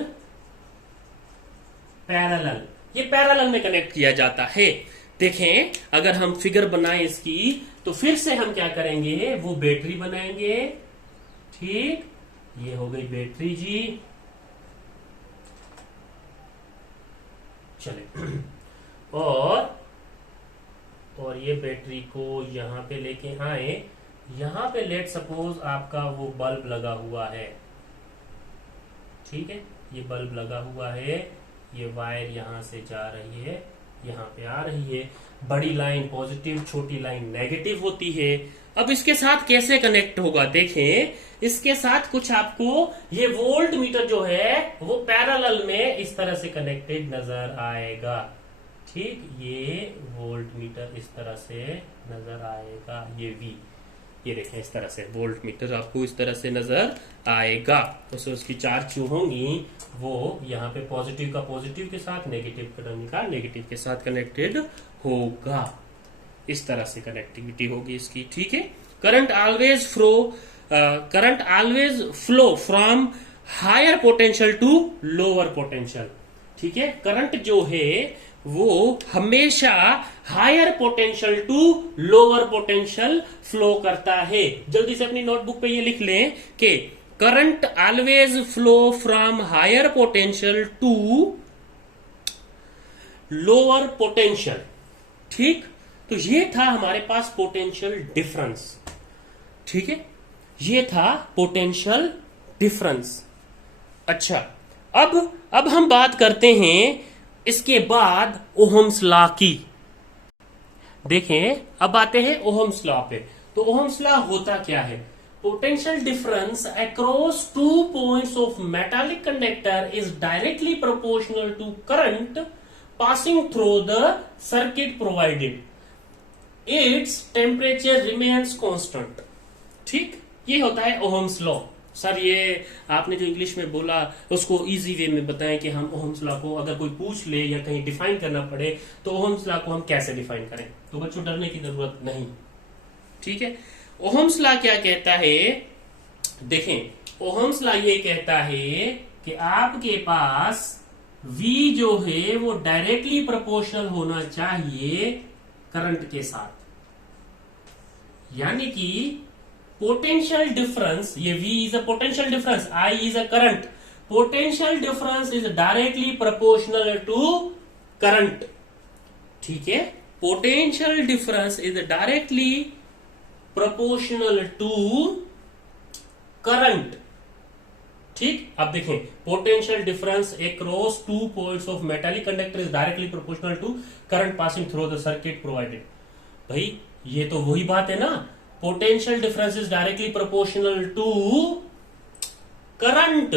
parallel. ये पैरेलल में कनेक्ट किया जाता है। देखें, अगर हम फिगर बनाएं इसकी, तो फिर से हम क्या करेंगे, वो बैटरी बनाएंगे, ठीक। ये हो गई बैटरी जी, चले। और ये बैटरी को यहां पे लेके आए, यहां पे लेट सपोज आपका वो बल्ब लगा हुआ है, ठीक है, ये बल्ब लगा हुआ है, ये वायर यहां से जा रही है, यहां पे आ रही है। बड़ी लाइन पॉजिटिव, छोटी लाइन नेगेटिव होती है। अब इसके साथ कैसे कनेक्ट होगा, देखें, इसके साथ कुछ आपको ये वोल्ट मीटर जो है वो पैरेलल में इस तरह से कनेक्टेड नजर आएगा, ठीक। ये वोल्ट मीटर इस तरह से नजर आएगा, ये वी, ये देखें इस तरह से वोल्ट मीटर आपको इस तरह से नजर आएगा। तो उसकी चार जो होंगी वो यहाँ पे पॉजिटिव का पॉजिटिव के साथ, नेगेटिव का नेगेटिव के साथ कनेक्टेड होगा। इस तरह से कनेक्टिविटी होगी इसकी, ठीक है। Current always flow from higher potential to lower potential, ठीक है। करंट जो है वो हमेशा higher potential to lower potential flow करता है। जल्दी से अपनी नोटबुक पे ये लिख लें कि current always flow from higher potential to lower potential, ठीक। तो ये था हमारे पास पोटेंशियल डिफरेंस, ठीक है, ये था पोटेंशियल डिफरेंस। अच्छा, अब हम बात करते हैं इसके बाद ओहम्स लॉ की। देखें, अब आते हैं ओहम्स लॉ पे। तो ओहम्स लॉ होता क्या है, potential difference across two points of metallic conductor is directly proportional to current passing through the circuit provided, its temperature remains constant, ठीक। ये होता है ओहम्स लॉ। सर ये आपने जो इंग्लिश में बोला उसको इजी वे में बताएं कि हम ओहम्स लॉ को अगर कोई पूछ ले या कहीं डिफाइन करना पड़े तो ओहम्स लॉ को हम कैसे डिफाइन करें। तो बच्चों डरने की जरूरत नहीं, ठीक है। ओहम्स लॉ क्या कहता है, देखें, ओहम्स लॉ ये कहता है कि आपके पास V जो है वो डायरेक्टली प्रोपोर्शनल होना चाहिए करंट के साथ, यानी कि पोटेंशियल डिफरेंस, ये V is a potential difference, I is a current, potential difference is directly proportional to current, ठीक है। Potential difference is directly proportional to current. ठीक, अब देखें, potential difference across 2 points of metallic conductor is directly proportional to current passing through the circuit provided. भाई ये तो वही बात है ना, potential difference is directly proportional to current,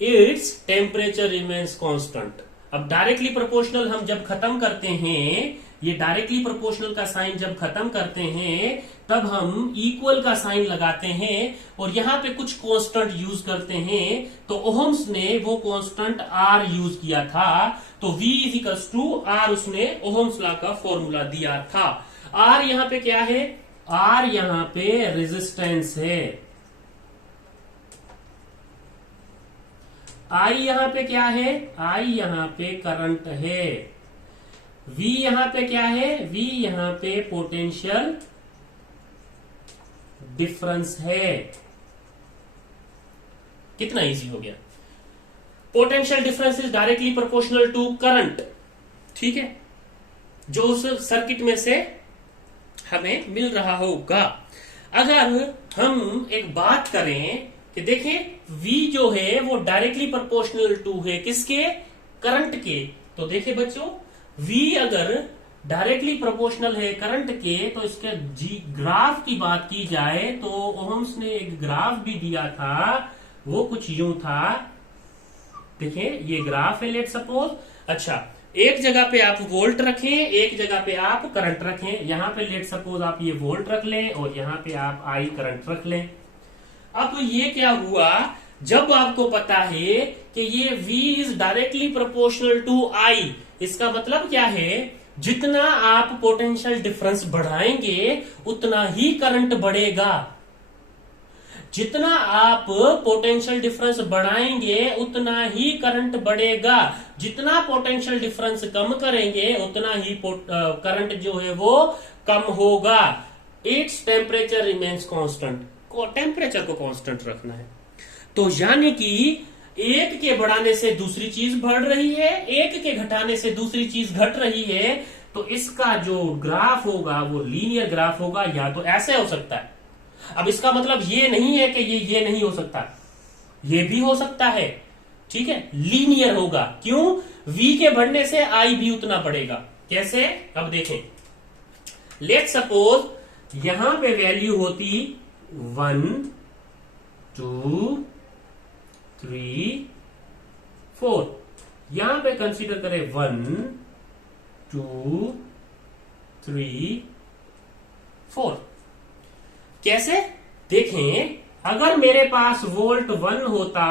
it's temperature remains constant. अब डायरेक्टली प्रोपोर्शनल हम जब खत्म करते हैं, ये डायरेक्टली प्रोपोर्शनल का साइन जब खत्म करते हैं तब हम इक्वल का साइन लगाते हैं और यहां पे कुछ कांस्टेंट यूज करते हैं। तो ओहम्स ने वो कांस्टेंट आर यूज किया था, तो V इक्वल्स टू आर उसने ओहम्स लॉ का फॉर्मूला दिया था। आर यहां पे क्या है? आर यहां पे रेजिस्टेंस है। I यहां पे क्या है? I यहां पे करंट है। V यहां पे क्या है? V यहां पे पोटेंशियल डिफरेंस है। कितना इजी हो गया। Potential difference is directly proportional to current, ठीक है, जो उस सर्किट में से हमें मिल रहा होगा। अगर हम एक बात करें कि देखें V जो है वो डायरेक्टली प्रोपोर्शनल टू है किसके? करंट के। तो देखिए बच्चों, V अगर डायरेक्टली प्रोपोर्शनल है करंट के, तो इसके ग्राफ की बात की जाए तो ओहम्स ने एक ग्राफ भी दिया था, वो कुछ यूं था। देखिए ये ग्राफ है, लेट सपोज। अच्छा, एक जगह पे आप वोल्ट रखें, एक जगह पे आप करंट रखें। यहां पे लेट सपोज आप ये वोल्ट रख लें और यहां पे आप आई करंट रख लें। अब ये क्या हुआ, जब आपको पता है कि ये V is directly proportional to I, इसका मतलब क्या है? जितना आप पोटेंशियल डिफरेंस बढ़ाएंगे उतना ही करंट बढ़ेगा। जितना आप पोटेंशियल डिफरेंस बढ़ाएंगे उतना ही करंट बढ़ेगा। जितना पोटेंशियल डिफरेंस कम करेंगे उतना ही करंट जो है वो कम होगा। It's temperature remains constant, temperature को कांस्टेंट रखना है। तो यानी कि एक के बढ़ाने से दूसरी चीज बढ़ रही है, एक के घटाने से दूसरी चीज घट रही है। तो इसका जो ग्राफ होगा वो लीनियर ग्राफ होगा, या तो ऐसे हो सकता है। अब इसका मतलब ये नहीं है कि ये नहीं हो सकता, ये भी हो सकता है, ठीक है, लीनियर होगा। क्यों? V के बढ़ने से I भी उतना बढ़ेगा। कैसे? अब देखें, लेट सपोज यहां पे वैल्यू होती 1 2 3 4, यहां पे कंसीडर करें 1 2 3 4। कैसे? देखें, अगर मेरे पास वोल्ट 1 होता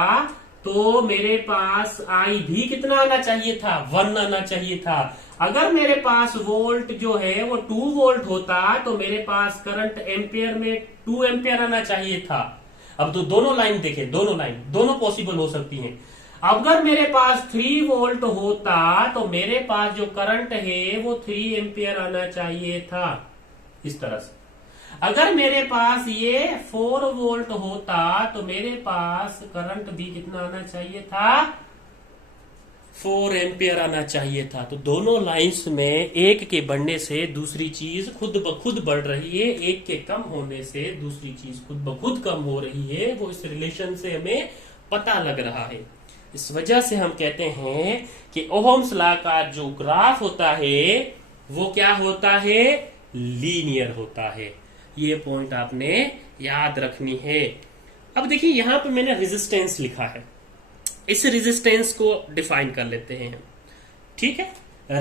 तो मेरे पास आई भी कितना आना चाहिए था? 1 आना चाहिए था। अगर मेरे पास वोल्ट जो है वो 2 वोल्ट होता तो मेरे पास करंट एम्पियर में 2 एम्पियर आना चाहिए था। अब तो दोनों लाइन देखें, दोनों पॉसिबल हो सकती हैं। अगर मेरे पास 3 वोल्ट होता तो मेरे पास जो करंट है वो 3 एम्पियर आना चाहिए था, इस तरह से। अगर मेरे पास ये 4 वोल्ट होता तो मेरे पास करंट भी कितना आना चाहिए था? 4 एम्पियर आना चाहिए था। तो दोनों लाइंस में एक के बढ़ने से दूसरी चीज खुद ब खुद बढ़ रही है, एक के कम होने से दूसरी चीज खुद ब खुद कम हो रही है। वो इस रिलेशन से हमें पता लग रहा है। इस वजह से हम कहते हैं कि ओहम्स लॉ का जो ग्राफ होता है वो क्या होता है? लीनियर होता है। ये पॉइंट आपने याद रखनी है। अब देखिए यहां पे मैंने रेजिस्टेंस लिखा है, इस रेजिस्टेंस को डिफाइन कर लेते हैं हम, ठीक है।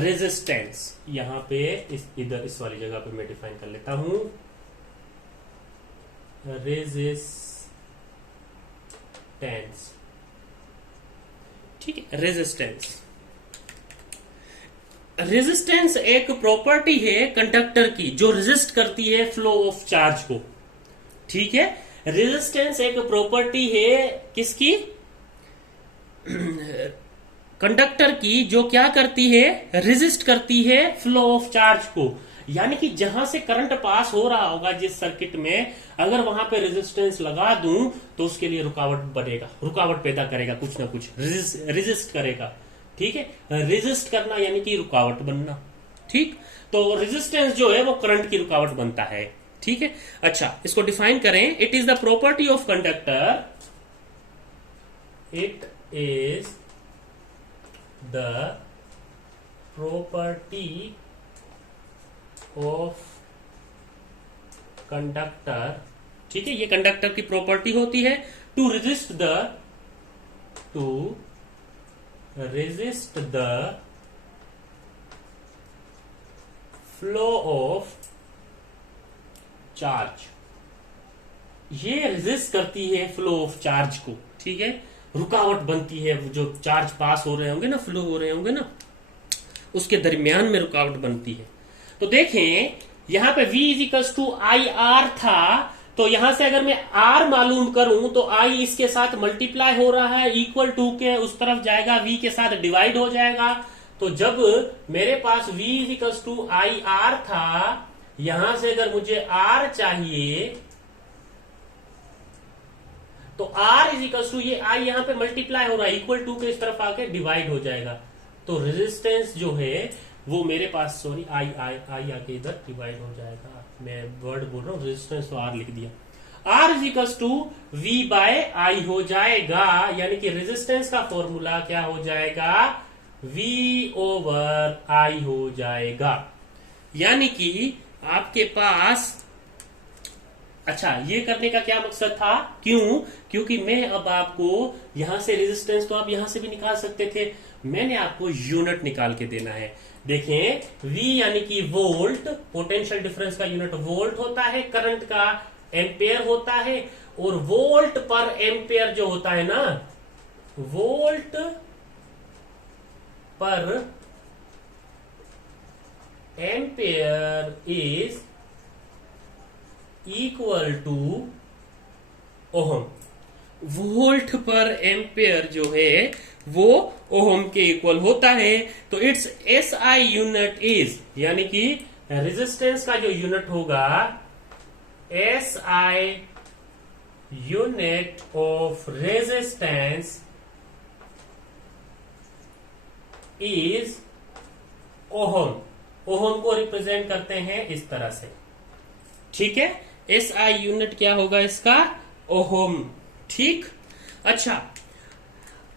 रेजिस्टेंस यहां पे इधर इस वाली जगह पे मैं डिफाइन कर लेता हूं। रेजिस्टेंस, ठीक है। रेजिस्टेंस एक प्रॉपर्टी है कंडक्टर की जो रेजिस्ट करती है फ्लो ऑफ चार्ज को, ठीक है। रेजिस्टेंस एक प्रॉपर्टी है किसकी? कंडक्टर की, जो क्या करती है? रेजिस्ट करती है फ्लो ऑफ चार्ज को। यानी कि जहां से करंट पास हो रहा होगा जिस सर्किट में, अगर वहां पे रेजिस्टेंस लगा दूं तो उसके लिए रुकावट बनेगा, रुकावट पैदा करेगा, कुछ ना कुछ रेजिस्ट करेगा, ठीक है। रेजिस्ट करना यानी कि रुकावट बनना, ठीक। तो रेजिस्टेंस जो है वो करंट की रुकावट बनता है, ठीक है। अच्छा, इसको डिफाइन करें। It is the property of conductor, it is the property of conductor, ठीक है, ये कंडक्टर की प्रॉपर्टी होती है, to resist the flow of charge. ये रेजिस्ट करती है फ्लो ऑफ चार्ज को, ठीक है, रुकावट बनती है, जो चार्ज पास हो रहे होंगे ना, फ्लो हो रहे होंगे ना, उसके दरमियान में रुकावट बनती है। तो देखें यहां पे V equals to I R था, तो यहां से अगर मैं R मालूम करूं तो I इसके साथ मल्टीप्लाई हो रहा है, इक्वल टू के उस तरफ जाएगा, V के साथ डिवाइड हो जाएगा। तो जब मेरे पास V equals to I R था, यहां से अगर मुझे R चाहिए तो R इजिकल्स टू ये I यहां पे मल्टीप्लाई हो रहा है, इक्वल टू के इस तरफ आके डिवाइड हो जाएगा। तो रेजिस्टेंस जो है वो मेरे पास, सॉरी, आई आके इधर डिवाइड हो जाएगा। मैं वर्ड बोल रहा हूं, रेजिस्टेंस तो R लिख दिया। R equals to V by I हो जाएगा, यानी कि रेजिस्टेंस का फॉर्मूला क्या हो जाएगा, V ओवर I हो जाएगा। यानी कि आपके पास, अच्छा, ये करने का क्या मकसद था, क्यों, क्योंकि मैं अब आपको यहां से रेजिस्टेंस तो आप यहां से भी निकाल सकते थे, मैंने आपको यूनिट निकाल के देना है। देखें V यानी कि वोल्ट, पोटेंशियल डिफरेंस का यूनिट वोल्ट होता है, करंट का एम्पेयर होता है, और वोल्ट पर एम्पेयर जो होता है ना, volt per ampere is equal to ohm. Volt per ampere जो है वो ओहम के इक्वल होता है। तो इट्स SI यूनिट इज, यानी कि रेजिस्टेंस का जो यूनिट होगा, SI unit of resistance is ohm. Ohm को रिप्रेजेंट करते हैं इस तरह से, ठीक है। SI यूनिट क्या होगा इसका, ओहम, ठीक। अच्छा,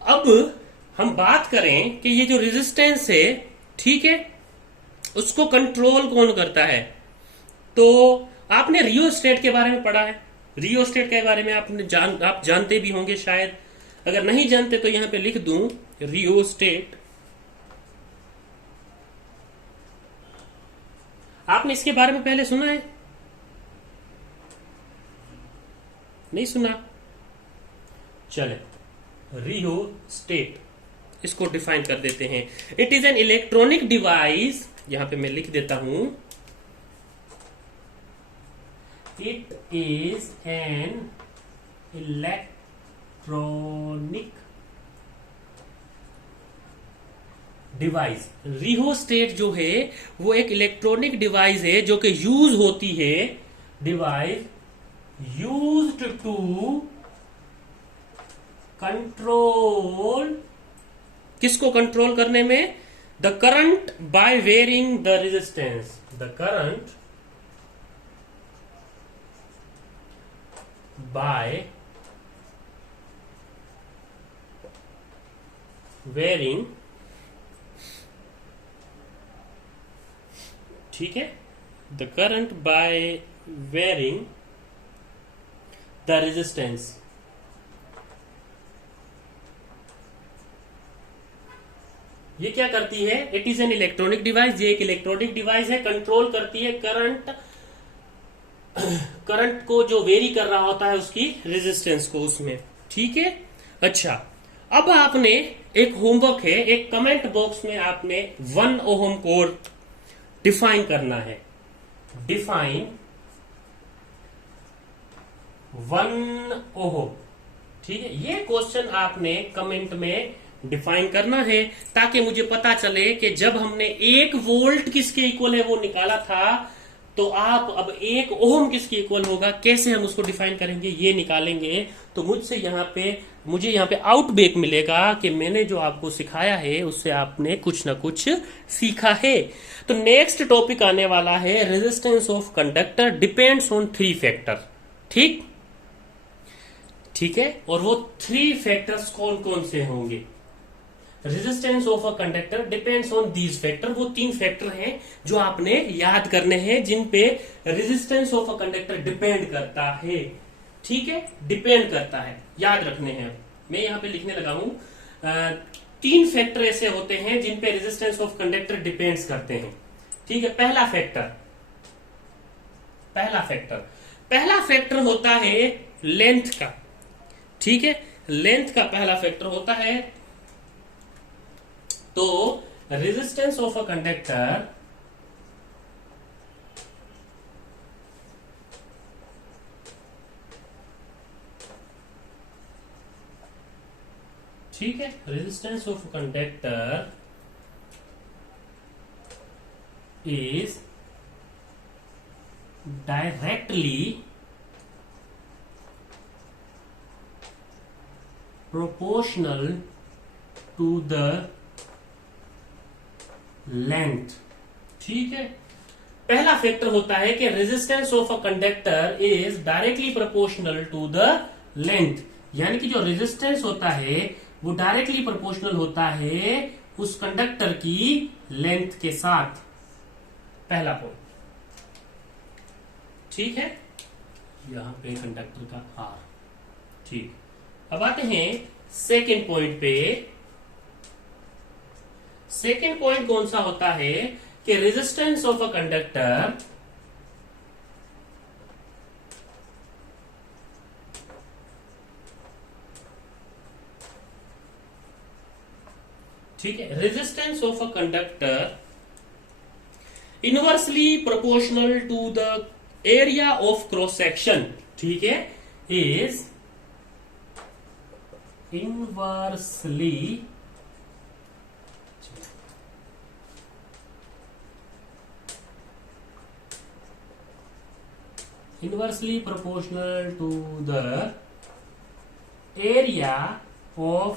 अब हम बात करें कि ये जो रेजिस्टेंस है, ठीक है, उसको कंट्रोल कौन करता है। तो आपने रियोस्टेट के बारे में पढ़ा है, रियोस्टेट के बारे में आप जानते भी होंगे शायद, अगर नहीं जानते तो यहां पे लिख दूं रियोस्टेट। आपने इसके बारे में पहले सुना है, नहीं सुना, चले, रियोस्टेट इसको डिफाइन कर देते हैं। It is an electronic device, यहां पे मैं लिख देता हूं, it is an electronic device. Rheostat जो है वो एक इलेक्ट्रॉनिक डिवाइस है जो कि यूज होती है, डिवाइस यूज्ड टू कंट्रोल, किसको कंट्रोल करने में, the current by varying the resistance, the current by varying, ठीक है, the current by varying the resistance. ये क्या करती है, it is an electronic device, ये एक इलेक्ट्रॉनिक डिवाइस है, कंट्रोल करती है करंट को जो वेरी कर रहा होता है उसकी रेजिस्टेंस को उसमें, ठीक है। अच्छा, अब आपने एक होमवर्क है, एक कमेंट बॉक्स में आपने 1 ओहम को डिफाइन करना है, डिफाइन 1 ओहम, ठीक है। ये क्वेश्चन आपने कमेंट में डिफाइन करना है ताकि मुझे पता चले कि जब हमने 1 वोल्ट किसके इक्वल है वो निकाला था, तो आप अब 1 ओम किसके इक्वल होगा, कैसे हम उसको डिफाइन करेंगे ये निकालेंगे। तो तो मुझे यहाँ पे आउटबेक मिलेगा कि मैंने जो आपको सिखाया है उससे आपने कुछ ना कुछ सीखा है। तो नेक्स्ट टॉपिक आने वाला है resistance of conductor depends on 3 factor. ठीक ठीक है, और वो 3 फैक्टर्स कौन कौन से होंगे? Resistance of a conductor depends on these factor. वो 3 फैक्टर हैं जो आपने याद करने हैं जिन पे resistance of a conductor depend करता है। ठीक है, डिपेंड करता है, याद रखने हैं। मैं यहां पे लिखने लगा हूं 3 फैक्टर ऐसे होते हैं जिन पे रेजिस्टेंस ऑफ कंडक्टर डिपेंड्स करते हैं। ठीक है, पहला फैक्टर होता है लेंथ का। ठीक है, लेंथ का पहला फैक्टर होता है। तो रेजिस्टेंस ऑफ अ कंडक्टर ठीक है, resistance of conductor is directly proportional to the length। ठीक है, पहला फैक्टर होता है कि resistance of a conductor is directly proportional to the length, यानी कि जो रेजिस्टेंस होता है वो डायरेक्टली प्रोपोर्शनल होता है उस कंडक्टर की लेंथ के साथ। पहला पॉइंट। ठीक है, यहां पे कंडक्टर का आर। ठीक, अब आते हैं सेकेंड पॉइंट पे। सेकेंड पॉइंट कौन सा होता है कि रेजिस्टेंस ऑफ अ कंडक्टर ठीक है, resistance of a conductor inversely proportional to the area of cross section. ठीक है, is inversely proportional to the area of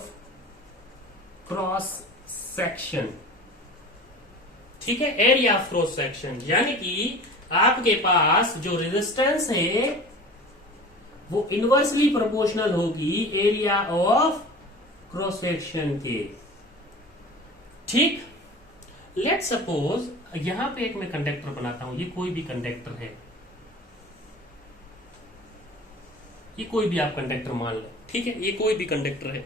cross section। ठीक है, एरिया ऑफ क्रॉस सेक्शन, यानी कि आपके पास जो रेजिस्टेंस है वो इनवर्सली प्रोपोर्शनल होगी एरिया ऑफ क्रॉस सेक्शन के। ठीक, लेट सपोज यहां पे एक मैं कंडक्टर बनाता हूं। ये कोई भी कंडक्टर है, ये कोई भी आप कंडक्टर मान लो। ठीक है, ये कोई भी कंडक्टर है।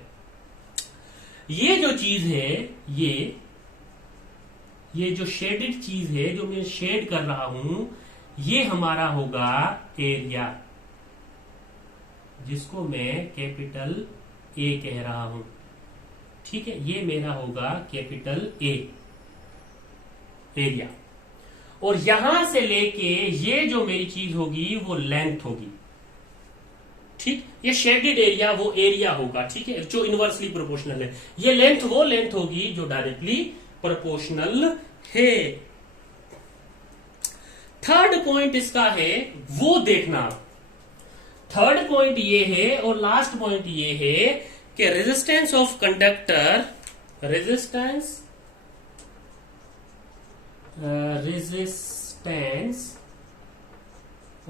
ये जो चीज है, ये जो शेडेड चीज है, जो मैं शेड कर रहा हूं, ये हमारा होगा एरिया, जिसको मैं कैपिटल ए कह रहा हूं। ठीक है, ये मेरा होगा कैपिटल ए एरिया, और यहां से लेके ये जो मेरी चीज होगी वो लेंथ होगी। ठीक, ये शेडेड एरिया वो एरिया होगा। ठीक है, जो इनवर्सली प्रोपोर्शनल है। ये लेंथ वो लेंथ होगी जो डायरेक्टली प्रोपोर्शनल है। थर्ड पॉइंट इसका है वो देखना। थर्ड पॉइंट ये है और लास्ट पॉइंट ये है कि resistance of conductor resistance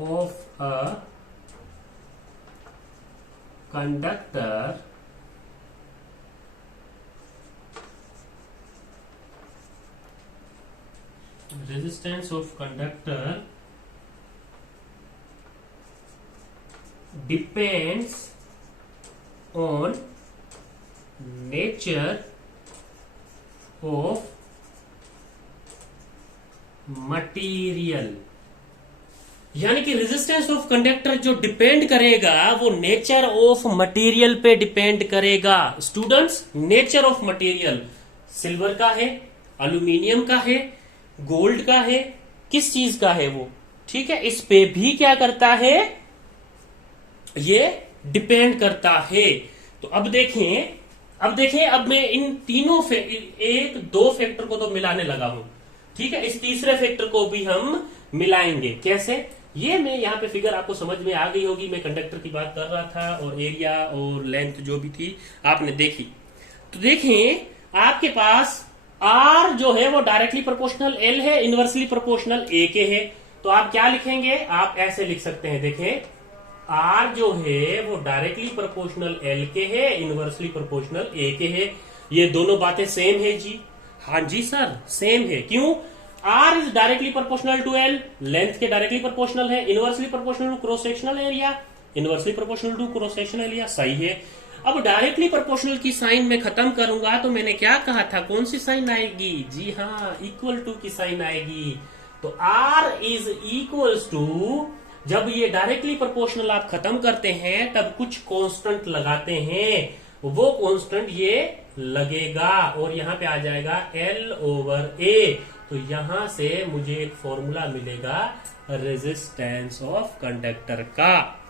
of a conductor depends on nature of material। यानी कि रेजिस्टेंस ऑफ कंडक्टर जो डिपेंड करेगा वो नेचर ऑफ मटेरियल पे डिपेंड करेगा। Students, nature of material silver का है, एल्यूमिनियम का है, गोल्ड का है, किस चीज का है वो। ठीक है, इस पे भी क्या करता है, ये डिपेंड करता है। तो अब देखें अब मैं इन तीनों एक दो फैक्टर को तो मिलाने लगा हूं। ठीक है, इस तीसरे फैक्टर को भी हम मिलाएंगे। कैसे? ये मैं यहाँ पे फिगर आपको समझ में आ गई होगी, मैं कंडक्टर की बात कर रहा था और एरिया और लेंथ जो भी थी आपने देखी। तो देखें आपके पास आर जो है वो डायरेक्टली प्रोपोर्शनल एल है, इनवर्सली प्रोपोर्शनल ए के है। तो आप क्या लिखेंगे, आप ऐसे लिख सकते हैं, देखें आर जो है वो डायरेक्टली प्रोपोर्शनल एल के है, इनवर्सली प्रोपोर्शनल ए के है। ये दोनों बातें सेम है जी? हाँ जी सर सेम है। क्यों? R is directly proportional to L, length के डायरेक्टली प्रोपोर्शनल है, inversely proportional to cross sectional area, inversely proportional to cross sectional area, सही है। अब डायरेक्टली प्रोपोर्शनल की साइन में खत्म करूंगा तो मैंने क्या कहा था, कौन सी साइन आएगी? जी हाँ, इक्वल टू की साइन आएगी। तो आर इज इक्वल्स टू, जब ये डायरेक्टली प्रोपोर्शनल आप खत्म करते हैं तब कुछ कांस्टेंट लगाते हैं, वो कांस्टेंट ये लगेगा और यहां पे आ जाएगा L ओवर A। तो यहां से मुझे एक फॉर्मूला मिलेगा रेजिस्टेंस ऑफ कंडक्टर का।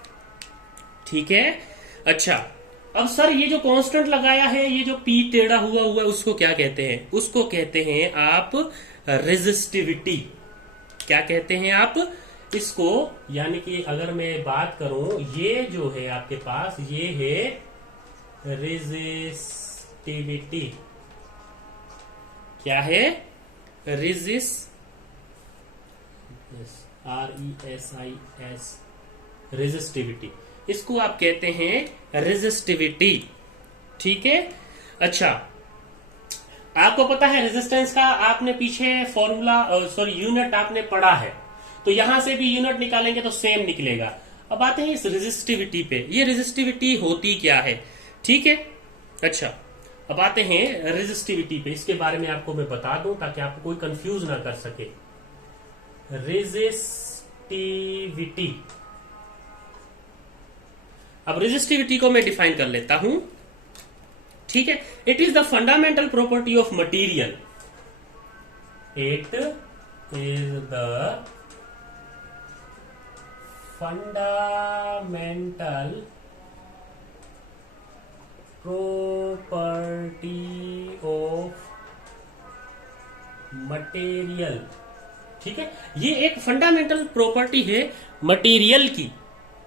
ठीक है, अच्छा अब सर ये जो कांस्टेंट लगाया है, ये जो P टेढ़ा हुआ हुआ है, उसको क्या कहते हैं? उसको कहते हैं आप रेजिस्टिविटी। क्या कहते हैं आप इसको? यानी कि अगर मैं बात करूं, ये जो है आपके पास, ये है रेजिस्टिविटी। क्या है? RESIS, रेजिस्टिविटी, इसको आप कहते हैं रेजिस्टिविटी। ठीक है, अच्छा आपको पता है रेजिस्टेंस का, आपने पीछे फॉर्मूला यूनिट आपने पढ़ा है, तो यहां से भी यूनिट निकालेंगे तो सेम निकलेगा। अब आते हैं इस रेजिस्टिविटी पे, ये रेजिस्टिविटी होती क्या है? ठीक है, अच्छा अब आते हैं रेजिस्टिविटी पे, इसके बारे में आपको मैं बता दूं ताकि आपको कोई कंफ्यूज ना कर सके। रेजिस्टिविटी, अब रेजिस्टिविटी को मैं डिफाइन कर लेता हूं। ठीक है, it is the fundamental property of material, it is the fundamental property of material. ठीक है, ये एक फंडामेंटल प्रॉपर्टी है मटेरियल की।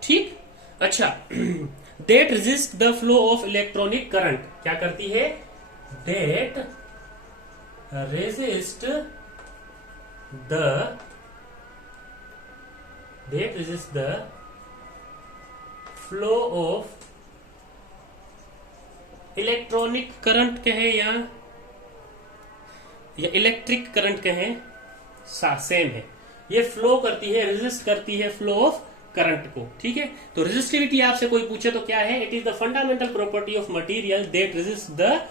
ठीक, अच्छा that resist the flow of electronic current, क्या करती है? That resist the flow of electronic current कहें या इलेक्ट्रिक करंट कहें, सेम है। ये फ्लो करती है, रेजिस्ट करती है फ्लो ऑफ करंट को। ठीक है, तो रेजिस्टिविटी आपसे कोई पूछे तो क्या है? It is the fundamental property of material that resist the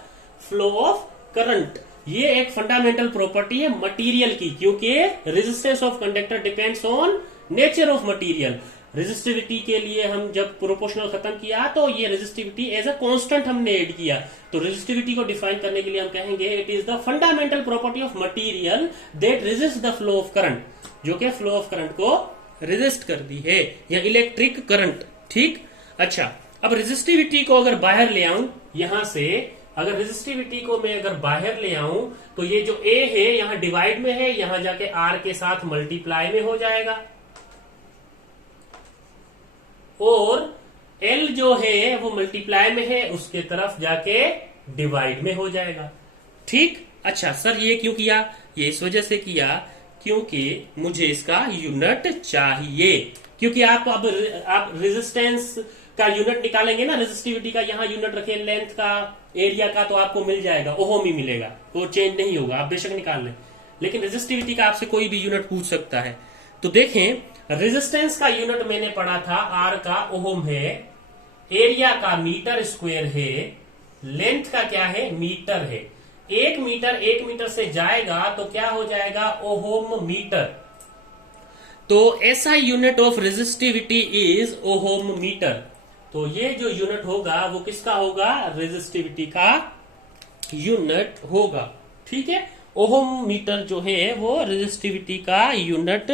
flow of current. ये एक फंडामेंटल प्रॉपर्टी है मटेरियल की, क्योंकि resistance of conductor depends on nature of material. Resistivity के लिए हम जब प्रोपोर्शनल खत्म किया तो ये रेजिस्टिविटी एज अ कांस्टेंट हमने ऐड किया। तो रेजिस्टिविटी को डिफाइन करने के लिए हम कहेंगे it is the fundamental property of material that resist the flow of current, जो कि फ्लो ऑफ करंट को रेजिस्ट करती है, या इलेक्ट्रिक करंट। ठीक, अच्छा अब रेजिस्टिविटी को अगर बाहर ले आऊं यहां से, अगर रेजिस्टिविटी को मैं अगर बाहर ले आऊं तो ये जो A है यहां डिवाइड में है, यहां जाके R के साथ मल्टीप्लाई में हो जाएगा, और L जो है वो मल्टीप्लाई में है, उसके तरफ जाके डिवाइड में हो जाएगा। ठीक, अच्छा सर ये क्यों किया? ये इस वजह से किया क्योंकि मुझे इसका यूनिट चाहिए, क्योंकि आप रेजिस्टेंस का यूनिट निकालेंगे ना, रेजिस्टिविटी का यहाँ यूनिट रखे, लेंथ का, एरिया का, तो आपको मिल जाएगा, ओहम ही मिलेगा, वो चेंज नहीं होगा, आप बेशक निकाल लें। लेकिन रेजिस्टिविटी का आपसे कोई भी यूनिट पूछ सकता है। तो देखें रेजिस्टेंस का यूनिट मैंने पढ़ा था, आर का ओहम है, एरिया का मीटर स्क्वायर है, लेंथ का क्या है? मीटर है। 1 मीटर से जाएगा तो क्या हो जाएगा? Ohm meter. तो ऐसा unit of resistivity is ohm meter. तो ये जो यूनिट होगा वो किसका होगा? रेजिस्टिविटी का यूनिट होगा। ठीक है, ओहम मीटर जो है वो रेजिस्टिविटी का यूनिट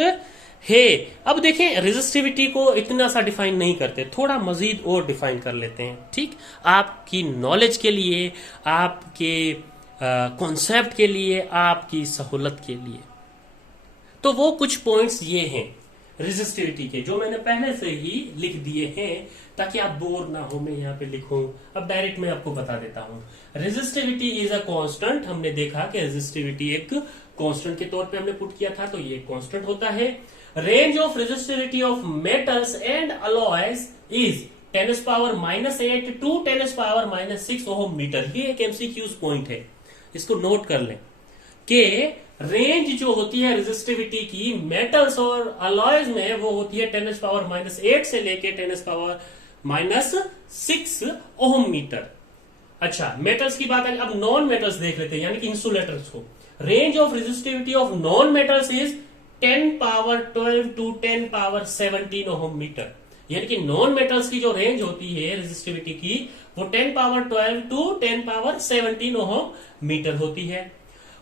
है। अब देखें रेजिस्टिविटी को इतना सा डिफाइन नहीं करते, थोड़ा मजीद और डिफाइन कर लेते हैं। ठीक, आपकी नॉलेज के लिए, आपके कॉन्सेप्ट के लिए, आपकी सहूलत के लिए। तो वो कुछ पॉइंट्स ये हैं। रेजिस्टिविटी के, जो मैंने पहले से ही लिख दिए हैं ताकि आप बोर ना हो। मैं यहाँ पे लिखूं, अब डायरेक्ट मैं आपको बता देता हूं। Resistivity is a constant. हमने देखा कि रेजिस्टिविटी एक कांस्टेंट के तौर पे हमने पुट किया था, तो ये कांस्टेंट होता है। Range of resistivity of metals and alloys is 10⁻⁸ to 10⁻⁻6 ohm meter. ये एक एमसीक्यूज पॉइंट है, इसको नोट कर लें कि रेंज जो होती है रेजिस्टिविटी की मेटल्स और अलॉयज में, वो होती है 10⁻⁸ से लेके 10⁻⁻6 ओम मीटर। अच्छा, मेटल्स की बात है। अब नॉन मेटल्स देख लेते हैं, यानी कि इंसुलेटर्स को। Range of resistivity of non metals is 10⁻12 to 10⁻17 ohm meter. यानी कि नॉन मेटल्स की जो रेंज होती है रेजिस्टिविटी की, वो 10⁻12 टू 10⁻17 ओम मीटर होती है।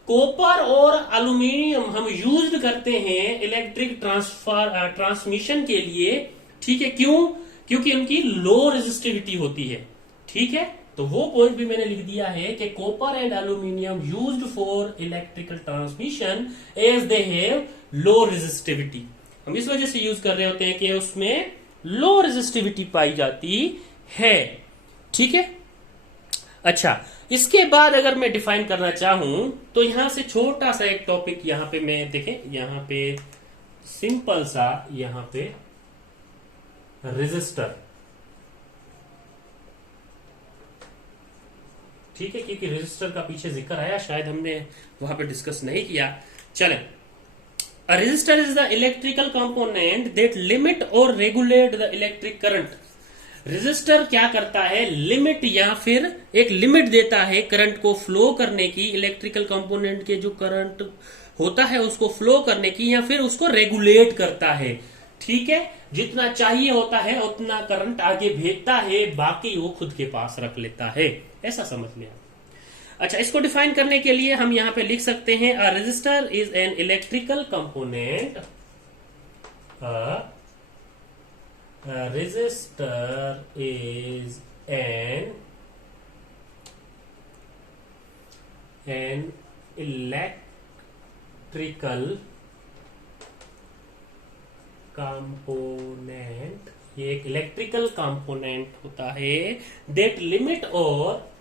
कॉपर और एल्यूमिनियम हम यूज करते हैं इलेक्ट्रिक ट्रांसमिशन के लिए, ठीक है। क्यों? क्योंकि उनकी लो रेजिस्टिविटी होती है, ठीक है। तो वो पॉइंट भी मैंने लिख दिया है कि copper and aluminium used for electrical transmission as they have low resistivity. हम इस वजह से यूज कर रहे होते हैं कि उसमें लो रेजिस्टिविटी पाई जाती है, ठीक है। अच्छा, इसके बाद अगर मैं डिफाइन करना चाहूं तो यहां से छोटा सा एक टॉपिक यहां पे मैं देखें, यहां पे सिंपल सा, यहां पे रेजिस्टर, ठीक है, क्योंकि रेजिस्टर का पीछे जिक्र आया, शायद हमने वहां पे डिस्कस नहीं किया। चलें, A resistor is the electrical component that limit or regulate the electric current। Resistor क्या करता है? लिमिट या फिर एक लिमिट देता है करंट को फ्लो करने की, इलेक्ट्रिकल कंपोनेंट के जो करंट होता है उसको फ्लो करने की, या फिर उसको रेगुलेट करता है, ठीक है। जितना चाहिए होता है उतना करंट आगे भेजता है, बाकी वो खुद के पास रख लेता है, ऐसा समझ लिया। अच्छा, इसको डिफाइन करने के लिए हम यहां पे लिख सकते हैं a resistor is an electrical component. Resistor is an electrical component, ये एक इलेक्ट्रिकल कंपोनेंट होता है दैट लिमिट और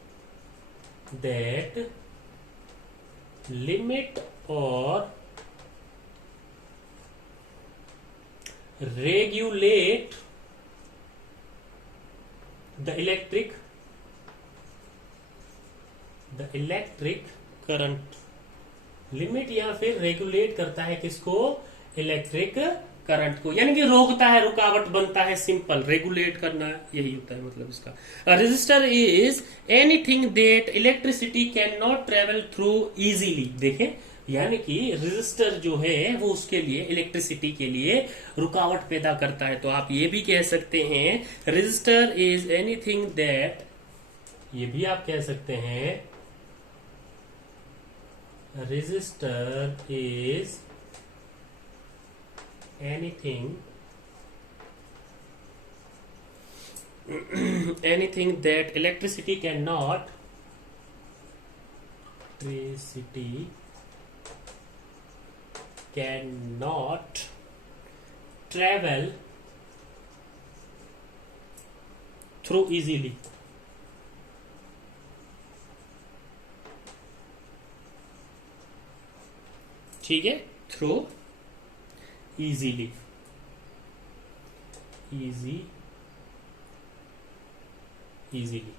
regulate the electric current। Limit या फिर रेगुलेट करता है किसको? इलेक्ट्रिक करंट को, यानी कि रोकता है, रुकावट बनता है। सिंपल, रेगुलेट करना यही होता है मतलब इसका। Resistor is anything that electricity can not travel through easily. देखें, यानी कि रेजिस्टर जो है वो उसके लिए, इलेक्ट्रिसिटी के लिए रुकावट पैदा करता है। तो आप ये भी कह सकते हैं रेजिस्टर इज एनीथिंग दैट, ये भी आप कह सकते हैं resistor is anything that electricity cannot travel through easily। ठीक है, थ्रू इजीली, इजीली।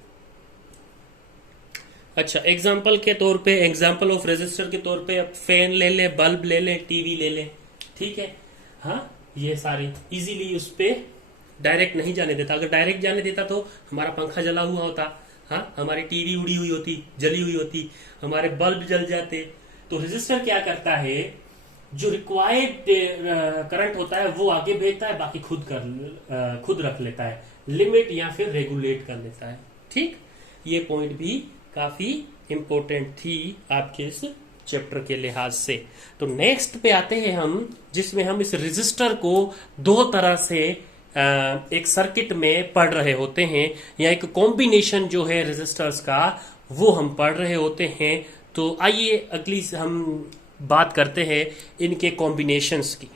अच्छा, एग्जाम्पल के तौर पे, एग्जाम्पल ऑफ रेजिस्टर के तौर पे, अब फैन ले लें, बल्ब ले लें, टीवी ले लें, ठीक है। हाँ, ये सारी इजीली उस पे डायरेक्ट नहीं जाने देता। अगर डायरेक्ट जाने देता तो हमारा पंखा जला हुआ होता, हाँ, हमारी टीवी उड़ी हुई होती, जली हुई होती, हमारे बल्ब जल जाते। तो रेजिस्टर क्या करता है, जो रिक्वायर्ड करंट होता है वो आगे भेजता है, बाकी खुद रख लेता है, लिमिट या फिर रेगुलेट कर लेता है, ठीक। ये पॉइंट भी काफी इंपॉर्टेंट थी आपके इस चैप्टर के लिहाज से। तो नेक्स्ट पे आते हैं हम, जिसमें हम इस रेजिस्टर को दो तरह से एक सर्किट में पढ़ रहे होते हैं, या एक कॉम्बिनेशन जो है रेजिस्टर्स का वो हम पढ़ रहे होते हैं। तो आइए अगली हम बात करते हैं इनके कॉम्बिनेशंस की।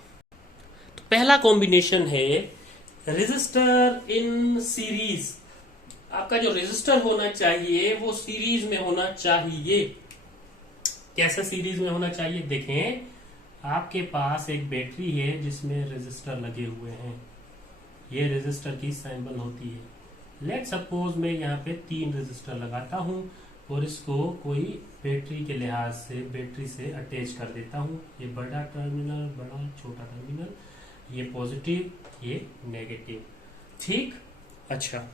तो पहला कॉम्बिनेशन है रेजिस्टर इन सीरीज। आपका जो रेजिस्टर होना चाहिए वो सीरीज में होना चाहिए। कैसे सीरीज में होना चाहिए? देखें, आपके पास एक बैटरी है जिसमें रेजिस्टर लगे हुए हैं। ये रेजिस्टर की सैंपल होती है। लेट सपोज मैं यहाँ पे 3 रेजिस्टर लगाता हूँ और इसको कोई बैटरी के लिहाज से बैटरी से अटैच कर देता हूँ। ये बड़ा टर्मिनल, बड़ा छोटा टर्मिनल, ये पॉजिटिव, ये नेगेटिव। ठीक, अच्छा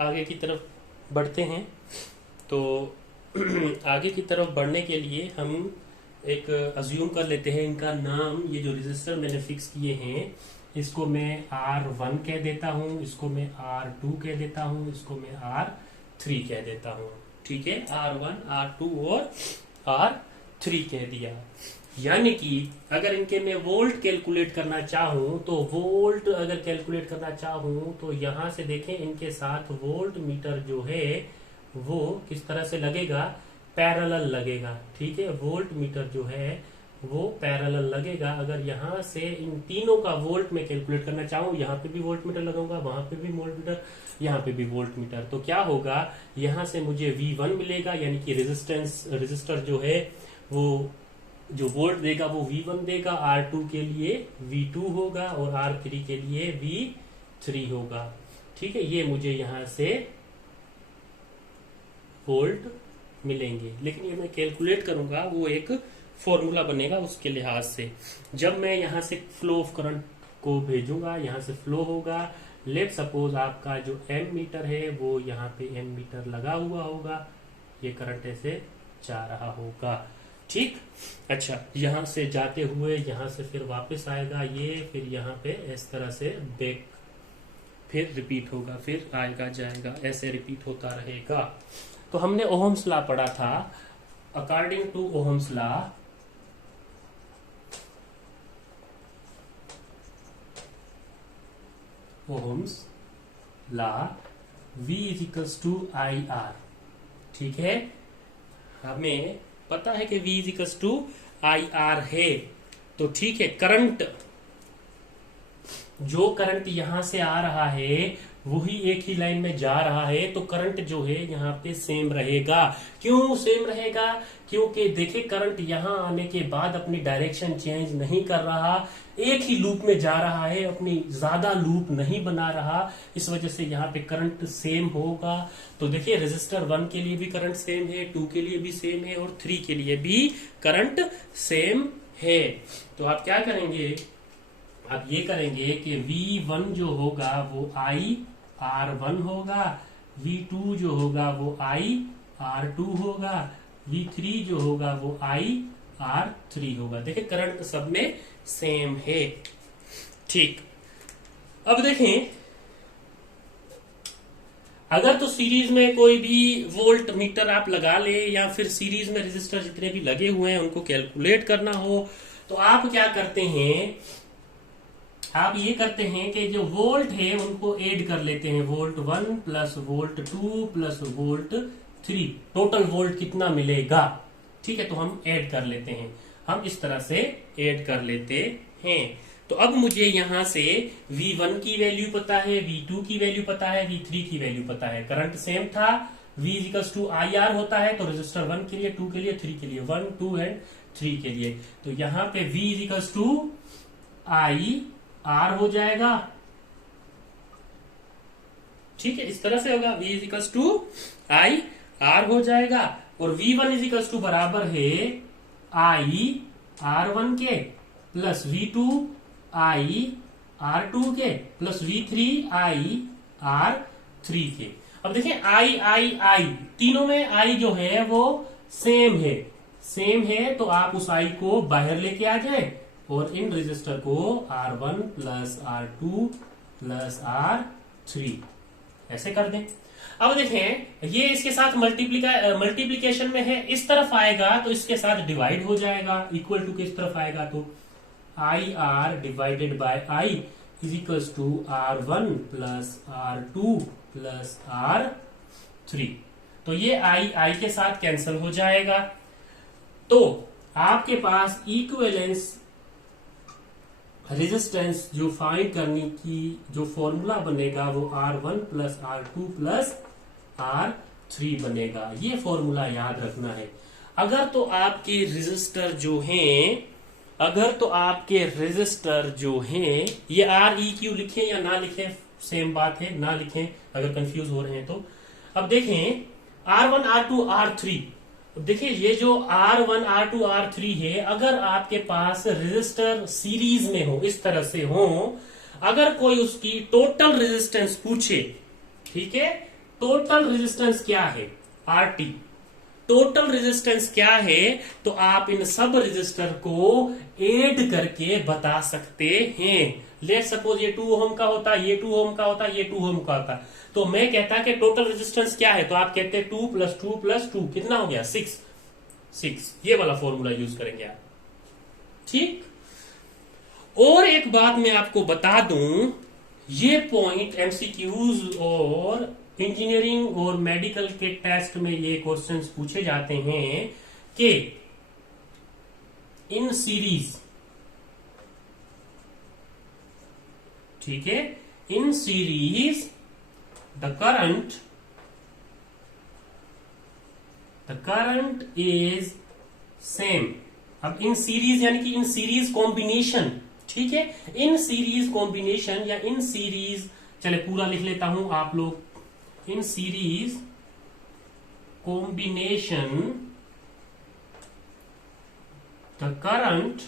आगे की तरफ बढ़ते हैं। तो आगे की तरफ बढ़ने के लिए हम एक अज्यूम कर लेते हैं। इनका नाम, ये जो रेजिस्टर मैंने फिक्स किए हैं, इसको मैं R1 कह देता हूँ, इसको मैं R2 कह देता हूँ, इसको मैं R3 कह देता हूँ। ठीक है, R1, R2 और R3 कह दिया। यानी कि अगर इनके मैं वोल्ट कैलकुलेट करना चाहूं तो वोल्ट अगर कैलकुलेट करना चाहूं तो यहां से देखें, इनके साथ वोल्ट मीटर जो है वो किस तरह से लगेगा? पैरेलल लगेगा। ठीक है, वोल्ट मीटर जो है वो पैरेलल लगेगा। अगर यहां से इन तीनों का वोल्ट में कैलकुलेट करना चाहूं, यहां पे भी वोल्ट मीटर लगाऊंगा, वहां पे भी वोल्ट मीटर, यहाँ पे भी वोल्ट मीटर, तो क्या होगा? यहां से मुझे V1 मिलेगा, यानी कि रेजिस्टर जो है वो जो वोल्ट देगा वो V1 देगा, R2 के लिए V2 होगा और R3 के लिए V3 होगा। ठीक है, ये मुझे यहां से वोल्ट मिलेंगे। लेकिन ये मैं कैलकुलेट करूंगा, वो एक फॉर्मूला बनेगा उसके लिहाज से। जब मैं यहां से फ्लो ऑफ करंट को भेजूंगा, यहां से फ्लो होगा। लेट सपोज आपका जो एम मीटर है वो यहाँ पे एम मीटर लगा हुआ होगा, ये करंट ऐसे जा रहा होगा। ठीक, अच्छा, यहां से जाते हुए यहां से फिर वापस आएगा ये, फिर यहाँ पे इस तरह से बैक फिर रिपीट होगा, फिर आएगा जाएगा, ऐसे रिपीट होता रहेगा। तो हमने ओहम्स लॉ पढ़ा था। According to Ohm's law, Ohm's law V is equals to IR। ठीक है, हमें पता है कि V is equals to IR है। तो ठीक है, करंट, जो करंट यहां से आ रहा है वही एक ही लाइन में जा रहा है, तो करंट जो है यहाँ पे सेम रहेगा। क्यों सेम रहेगा? क्योंकि देखिए, करंट यहाँ आने के बाद अपनी डायरेक्शन चेंज नहीं कर रहा, एक ही लूप में जा रहा है, अपनी ज्यादा लूप नहीं बना रहा। इस वजह से यहाँ पे करंट सेम होगा। तो देखिए, रेजिस्टर 1 के लिए भी करंट सेम है, 2 के लिए भी सेम है और 3 के लिए भी करंट सेम है। तो आप क्या करेंगे? आप ये करेंगे कि V1 जो होगा वो IR1 होगा, V2 जो होगा वो IR2 होगा, V3 जो होगा वो IR3 होगा। देखिए, करंट सब में सेम है। ठीक, अब देखें, अगर तो सीरीज में कोई भी वोल्ट मीटर आप लगा ले या फिर सीरीज में रेजिस्टर जितने भी लगे हुए हैं उनको कैलकुलेट करना हो, तो आप क्या करते हैं? आप ये करते हैं कि जो वोल्ट है उनको ऐड कर लेते हैं। Volt 1 plus volt 2 plus volt 3, total volt कितना मिलेगा? ठीक है, तो हम ऐड कर लेते हैं। हम इस तरह से ऐड कर लेते हैं। तो अब मुझे यहां से V1 की वैल्यू पता है, V2 की वैल्यू पता है, V3 की वैल्यू पता है। करंट सेम था, V इक्वल्स टू IR होता है, तो रेजिस्टर 1 के लिए, 2 के लिए, 3 के लिए, 1, 2 एंड 3 के लिए। तो यहाँ पे V इक्वल्स टू IR हो जाएगा। ठीक है, इस तरह से होगा, V इक्वल्स टू IR हो जाएगा और V1 इक्वल्स टू बराबर है IR1 के प्लस V2 IR2 के प्लस V3 IR3 के। अब देखिए, I तीनों में I जो है वो सेम है, तो आप उस I को बाहर लेके आ जाए और इन रेजिस्टर को R1 plus R2 plus R3 ऐसे कर दें। अब देखें, ये इसके साथ मल्टीप्लीकेशन में है, इस तरफ आएगा तो इसके साथ डिवाइड हो जाएगा, इक्वल टू के इस तरफ आएगा तो IR divided by I is equal to R1 plus R2 plus R3। तो ये I के साथ कैंसिल हो जाएगा। तो आपके पास इक्विवेलेंस रेजिस्टेंस जो फाइंड करने की जो फॉर्मूला बनेगा वो R1 plus R2 plus R3 बनेगा। ये फॉर्मूला याद रखना है। अगर तो आपके रेजिस्टर जो हैं ये REQ लिखें या ना लिखें सेम बात है, ना लिखें अगर कंफ्यूज हो रहे हैं तो। अब देखें R1 R2 R3, देखिए ये जो R1 R2 R3 है, अगर आपके पास रेजिस्टर सीरीज में हो, इस तरह से हो, अगर कोई उसकी टोटल रेजिस्टेंस पूछे, ठीक है, टोटल रेजिस्टेंस क्या है RT, टोटल रेजिस्टेंस क्या है, तो आप इन सब रेजिस्टर को ऐड करके बता सकते हैं। लेट सपोज ये 2 ओम का होता, ये 2 ओम का होता, ये 2 ओम का होता, तो मैं कहता कि टोटल रेजिस्टेंस क्या है, तो आप कहते हैं 2 प्लस 2 प्लस 2 कितना हो गया 6। ये वाला फॉर्मूला यूज करेंगे आप, ठीक। और एक बात मैं आपको बता दूं, ये पॉइंट एमसीक्यूज और इंजीनियरिंग और मेडिकल के टेस्ट में ये क्वेश्चंस पूछे जाते हैं कि इन सीरीज, ठीक है, in series the current is same. अब इन सीरीज यानी कि इन सीरीज कॉम्बिनेशन, ठीक है, इन सीरीज कॉम्बिनेशन या इन सीरीज, चले पूरा लिख लेता हूं आप लोग, in series combination the current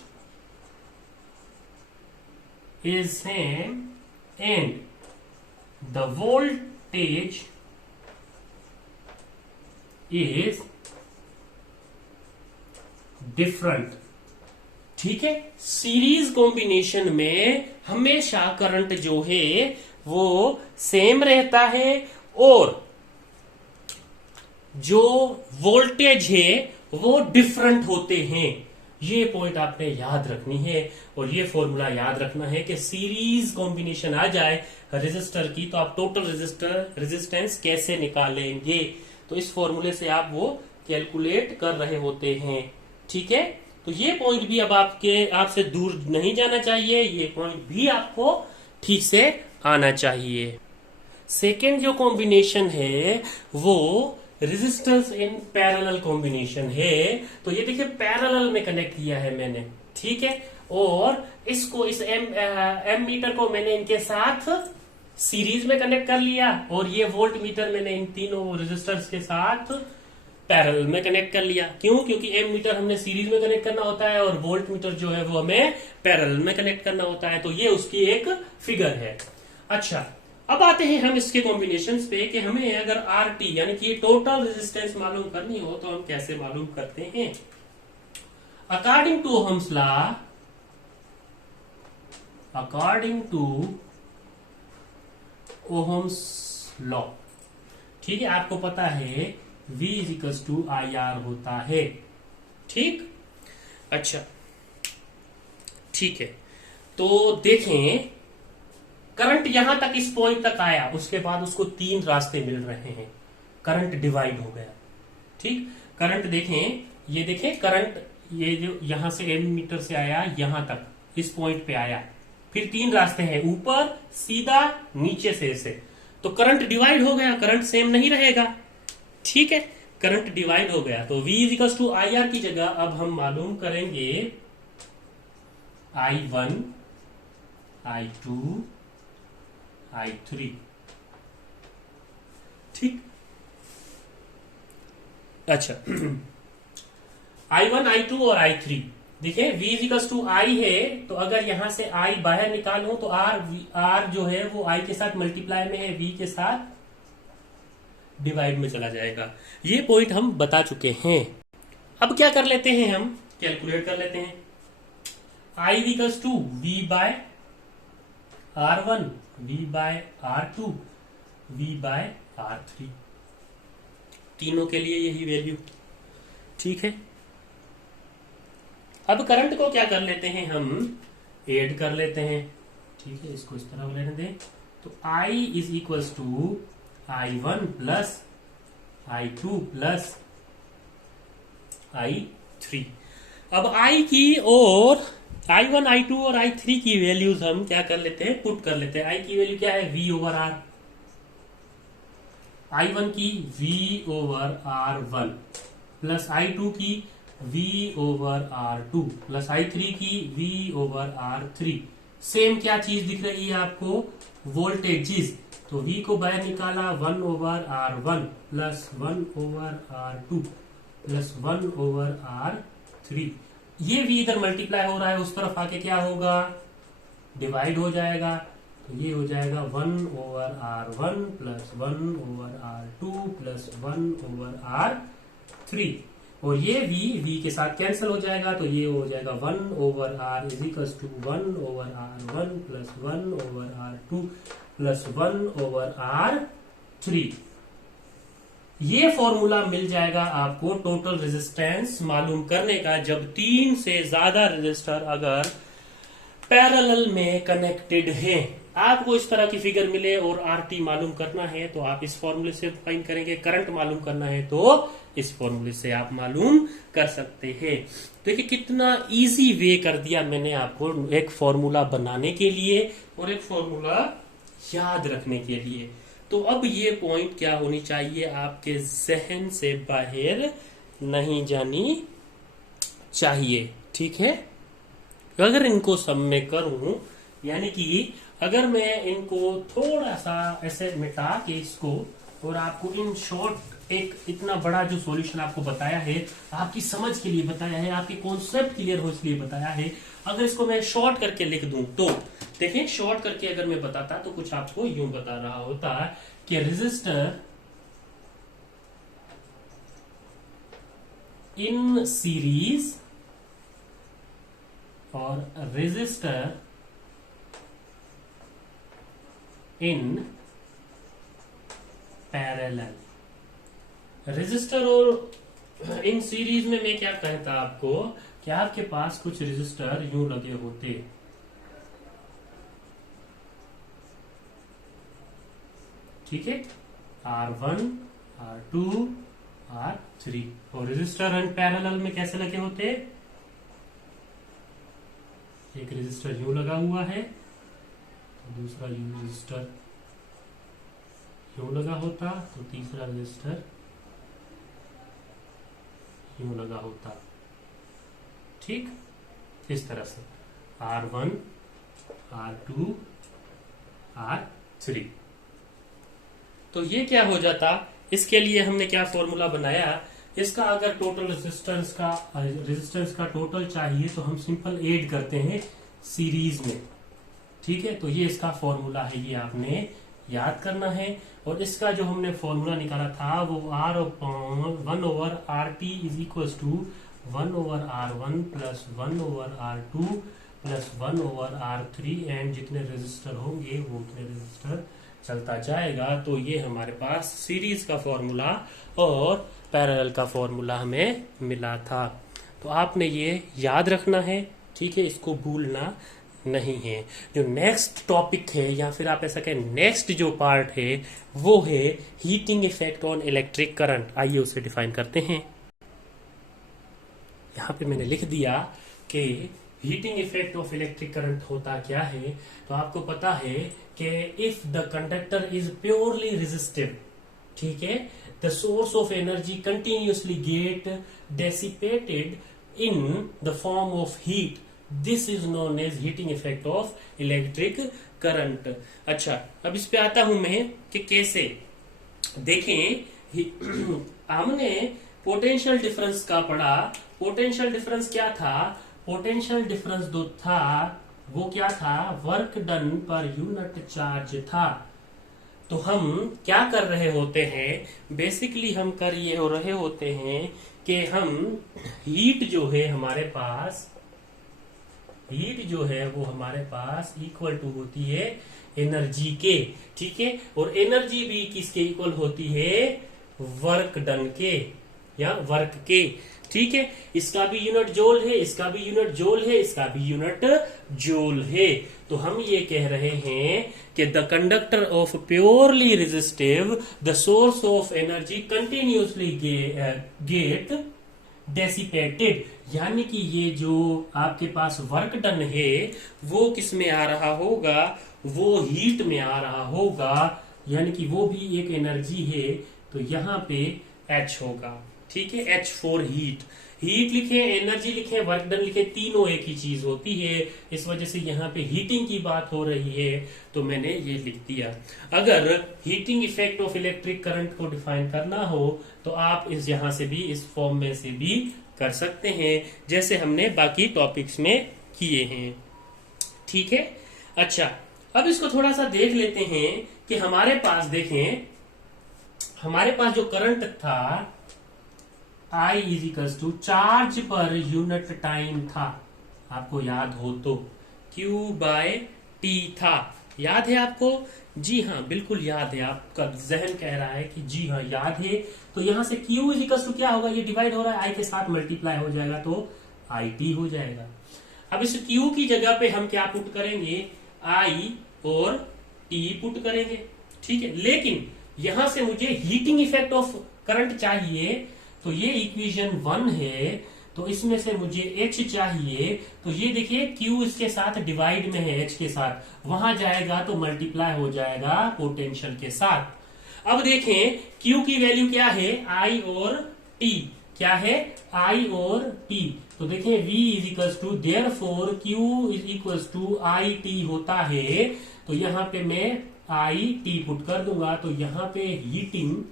is same and the voltage is different, ठीक है। सीरीज कॉम्बिनेशन में हमेशा करंट जो है वो सेम रहता है और जो वोल्टेज है वो डिफरेंट होते हैं। ये पॉइंट आपने याद रखनी है और ये फॉर्मूला याद रखना है कि सीरीज कॉम्बिनेशन आ जाए रेजिस्टर की तो आप टोटल रेजिस्टेंस कैसे निकालेंगे, तो इस फॉर्मूले से आप वो कैलकुलेट कर रहे होते हैं, ठीक है। तो ये पॉइंट भी अब आपसे दूर नहीं जाना चाहिए, ये पॉइंट भी आपको ठीक से आना चाहिए। सेकेंड जो कॉम्बिनेशन है वो रेजिस्टेंस इन पैरेलल कॉम्बिनेशन है। तो ये देखिए पैरेलल में कनेक्ट किया है मैंने, ठीक है, और इसको इस एम मीटर को मैंने इनके साथ सीरीज में कनेक्ट कर लिया और ये वोल्ट मीटर मैंने इन तीनों रेजिस्टर्स के साथ पैरेलल में कनेक्ट कर लिया। क्यों? क्योंकि एम मीटर हमने सीरीज में कनेक्ट करना होता है और वोल्ट मीटर जो है वो हमें पैरेलल में कनेक्ट करना होता है। तो ये उसकी एक फिगर है। अच्छा, अब आते हैं हम इसके कॉम्बिनेशंस पे कि हमें अगर आरटी यानी कि टोटल रेजिस्टेंस मालूम करनी हो तो हम कैसे मालूम करते हैं। अकॉर्डिंग टू ओहम्स लॉ, ठीक है, आपको पता है V = IR होता है, ठीक। अच्छा, ठीक है, तो देखें करंट यहां तक इस पॉइंट तक आया, उसके बाद उसको 3 रास्ते मिल रहे हैं, करंट डिवाइड हो गया, ठीक। करंट देखें, ये देखें करंट, ये जो यहां से एम मीटर से आया यहां तक इस पॉइंट पे आया, फिर 3 रास्ते हैं, ऊपर सीधा नीचे से ऐसे, तो करंट डिवाइड हो गया, करंट सेम नहीं रहेगा, ठीक है, करंट डिवाइड हो गया। तो V = IR की जगह अब हम मालूम करेंगे I1, I2, I3, ठीक। अच्छा I1, I2 और I3, देखिए V = I है, तो अगर यहां से I बाहर निकालूं तो R जो है वो I के साथ मल्टीप्लाई में है, V के साथ डिवाइड में चला जाएगा। ये पॉइंट हम बता चुके हैं। अब क्या कर लेते हैं, हम कैलकुलेट कर लेते हैं। I = V/R1, V/R2, V/R3, तीनों के लिए यही वैल्यू, ठीक है। अब करंट को क्या कर लेते हैं, हम ऐड कर लेते हैं, ठीक है, इसको इस तरह लेने दें। तो I = I1 plus I2 plus I3। अब I की और I1 I2 और I3 की वैल्यूज हम क्या कर लेते हैं, पुट कर लेते हैं। I की वैल्यू क्या है, V ओवर R, I1 की V over R1 plus I2 की V over R2 plus I3 की V ओवर R3। सेम क्या चीज दिख रही है आपको, वोल्टेजेस। तो V को बाहर निकाला 1 over R1 plus 1 over R2 plus 1 over R3। ये V इधर मल्टीप्लाई हो रहा है, उस तरफ आके क्या होगा, डिवाइड हो जाएगा। तो ये हो जाएगा 1 over R1 plus 1 over R2 plus 1 over R3। और ये V के साथ कैंसिल हो जाएगा, तो ये हो जाएगा 1 over R is equal to 1 over R1 plus 1 over R2 plus 1 over R3। ये फॉर्मूला मिल जाएगा आपको टोटल रेजिस्टेंस मालूम करने का, जब 3 से ज्यादा रेजिस्टर अगर पैरेलल में कनेक्टेड हैं। आपको इस तरह की फिगर मिले और आरटी मालूम करना है तो आप इस फॉर्मूले से फाइंड करेंगे, करंट मालूम करना है तो इस फॉर्मूले से आप मालूम कर सकते हैं। देखिए कितना इजी वे कर दिया मैंने आपको एक फॉर्मूला बनाने के लिए और एक फॉर्मूला याद रखने के लिए। तो अब ये पॉइंट क्या होनी चाहिए, आपके जहन से बाहर नहीं जानी चाहिए, ठीक है। अगर इनको सब में करूं, यानी कि अगर मैं इनको थोड़ा सा ऐसे मिटा के इसको और आपको इन शॉर्ट एक इतना बड़ा जो सॉल्यूशन आपको बताया है, आपकी समझ के लिए बताया है, आपके कॉन्सेप्ट क्लियर हो इसलिए बताया है। अगर इसको मैं शॉर्ट करके लिख दूं तो देखिए, शॉर्ट करके अगर मैं बताता तो कुछ आपको यूं बता रहा होता कि रेजिस्टर इन सीरीज और रेजिस्टर इन पैरेलल। रेजिस्टर और इन सीरीज में मैं क्या कहता आपको कि आपके पास कुछ रेजिस्टर यूं लगे होते, ठीक है, R1 R2 R3। और रेजिस्टर इन पैरेलल में कैसे लगे होते, एक रेजिस्टर यूं लगा हुआ है, दूसरा रेजिस्टर यूं लगा होता, तो तीसरा रेजिस्टर यूं लगा होता, ठीक, इस तरह से R1 R2 R3। तो ये क्या हो जाता, इसके लिए हमने क्या फॉर्मूला बनाया, इसका अगर टोटल रेजिस्टेंस का टोटल चाहिए तो हम सिंपल ऐड करते हैं सीरीज में, ठीक है। तो ये इसका फॉर्मूला है, ये आपने याद करना है। और इसका जो हमने फॉर्मूला निकाला था वो R1 over RT is equal to 1 over R1 plus 1 over R2 plus 1 over R3 and जितने रेजिस्टर होंगे वो उतने रेजिस्टर चलता जाएगा। तो ये हमारे पास सीरीज का फॉर्मूला और पैरेलल का फॉर्मूला हमें मिला था। तो आपने ये याद रखना है, ठीक है, इसको भूलना नहीं है। जो नेक्स्ट टॉपिक है या फिर आप ऐसा कहें नेक्स्ट जो पार्ट है वो है heating effect on electric current. आइए उसे डिफाइन करते हैं। यहाँ पे मैंने लिख दिया कि heating effect of electric current होता क्या है। तो आपको पता है कि if the conductor is purely resistive, ठीक है, the source of energy continuously get dissipated in the form of heat, this is known as heating effect of electric current. अच्छा, अब इस पे आता हूं मैं कि कैसे। देखें हमने पोटेंशियल डिफरेंस का पढ़ा। पोटेंशियल डिफरेंस क्या था, पोटेंशियल डिफरेंस जो था वो क्या था, work done per unit charge था। तो हम क्या कर रहे होते हैं, बेसिकली हम कर ये हो रहे होते हैं कि हम हीट जो है हमारे पास, हीट जो है वो हमारे पास इक्वल टू होती है एनर्जी के, ठीक है। और एनर्जी भी किसके इक्वल होती है, वर्क डन के या वर्क के, ठीक है। इसका भी यूनिट जूल है, इसका भी यूनिट जूल है, इसका भी यूनिट जूल है। तो हम ये कह रहे हैं कि the conductor of purely resistive the source of energy continuously get dissipated, यानी कि ये जो आपके पास वर्क डन है वो किस में आ रहा होगा, वो हीट में आ रहा होगा, यानी कि वो भी एक एनर्जी है। तो यहाँ पे H होगा, ठीक है, H फॉर हीट। हीट लिखे, एनर्जी लिखे, वर्क डन लिखे, तीनों एक ही चीज होती है। इस वजह से यहाँ पे हीटिंग की बात हो रही है तो मैंने ये लिख दिया। अगर heating effect of electric current को डिफाइन करना हो तो आप इस यहां से भी, इस फॉर्म में से भी कर सकते हैं जैसे हमने बाकी टॉपिक्स में किए हैं, ठीक है। अच्छा, अब इसको थोड़ा सा देख लेते हैं कि हमारे पास, देखें हमारे पास जो करंट था I is equals to charge per unit time था, आपको याद हो तो Q बाय T था, याद है आपको? जी हाँ, बिल्कुल याद है, आपका जहन कह रहा है कि जी हाँ याद है। तो यहां से Q इज इक्वल्स टू क्या होगा, ये डिवाइड हो रहा है I के साथ, मल्टीप्लाई हो जाएगा तो IT हो जाएगा। अब इस Q की जगह पे हम क्या पुट करेंगे, I और T पुट करेंगे, ठीक है। लेकिन यहां से मुझे हीटिंग इफेक्ट ऑफ करंट चाहिए, तो ये इक्वेशन 1 है, तो इसमें से मुझे H चाहिए। तो ये देखिए Q इसके साथ डिवाइड में है, H के साथ, वहां जाएगा तो मल्टीप्लाई हो जाएगा पोटेंशियल के साथ। अब देखें Q की वैल्यू क्या है, I और T, क्या है, I और T। तो देखें V is equals to, therefore Q is equals to I T होता है। तो यहां पे मैं आई टी पुट कर दूंगा, तो यहां पे हीटिंग,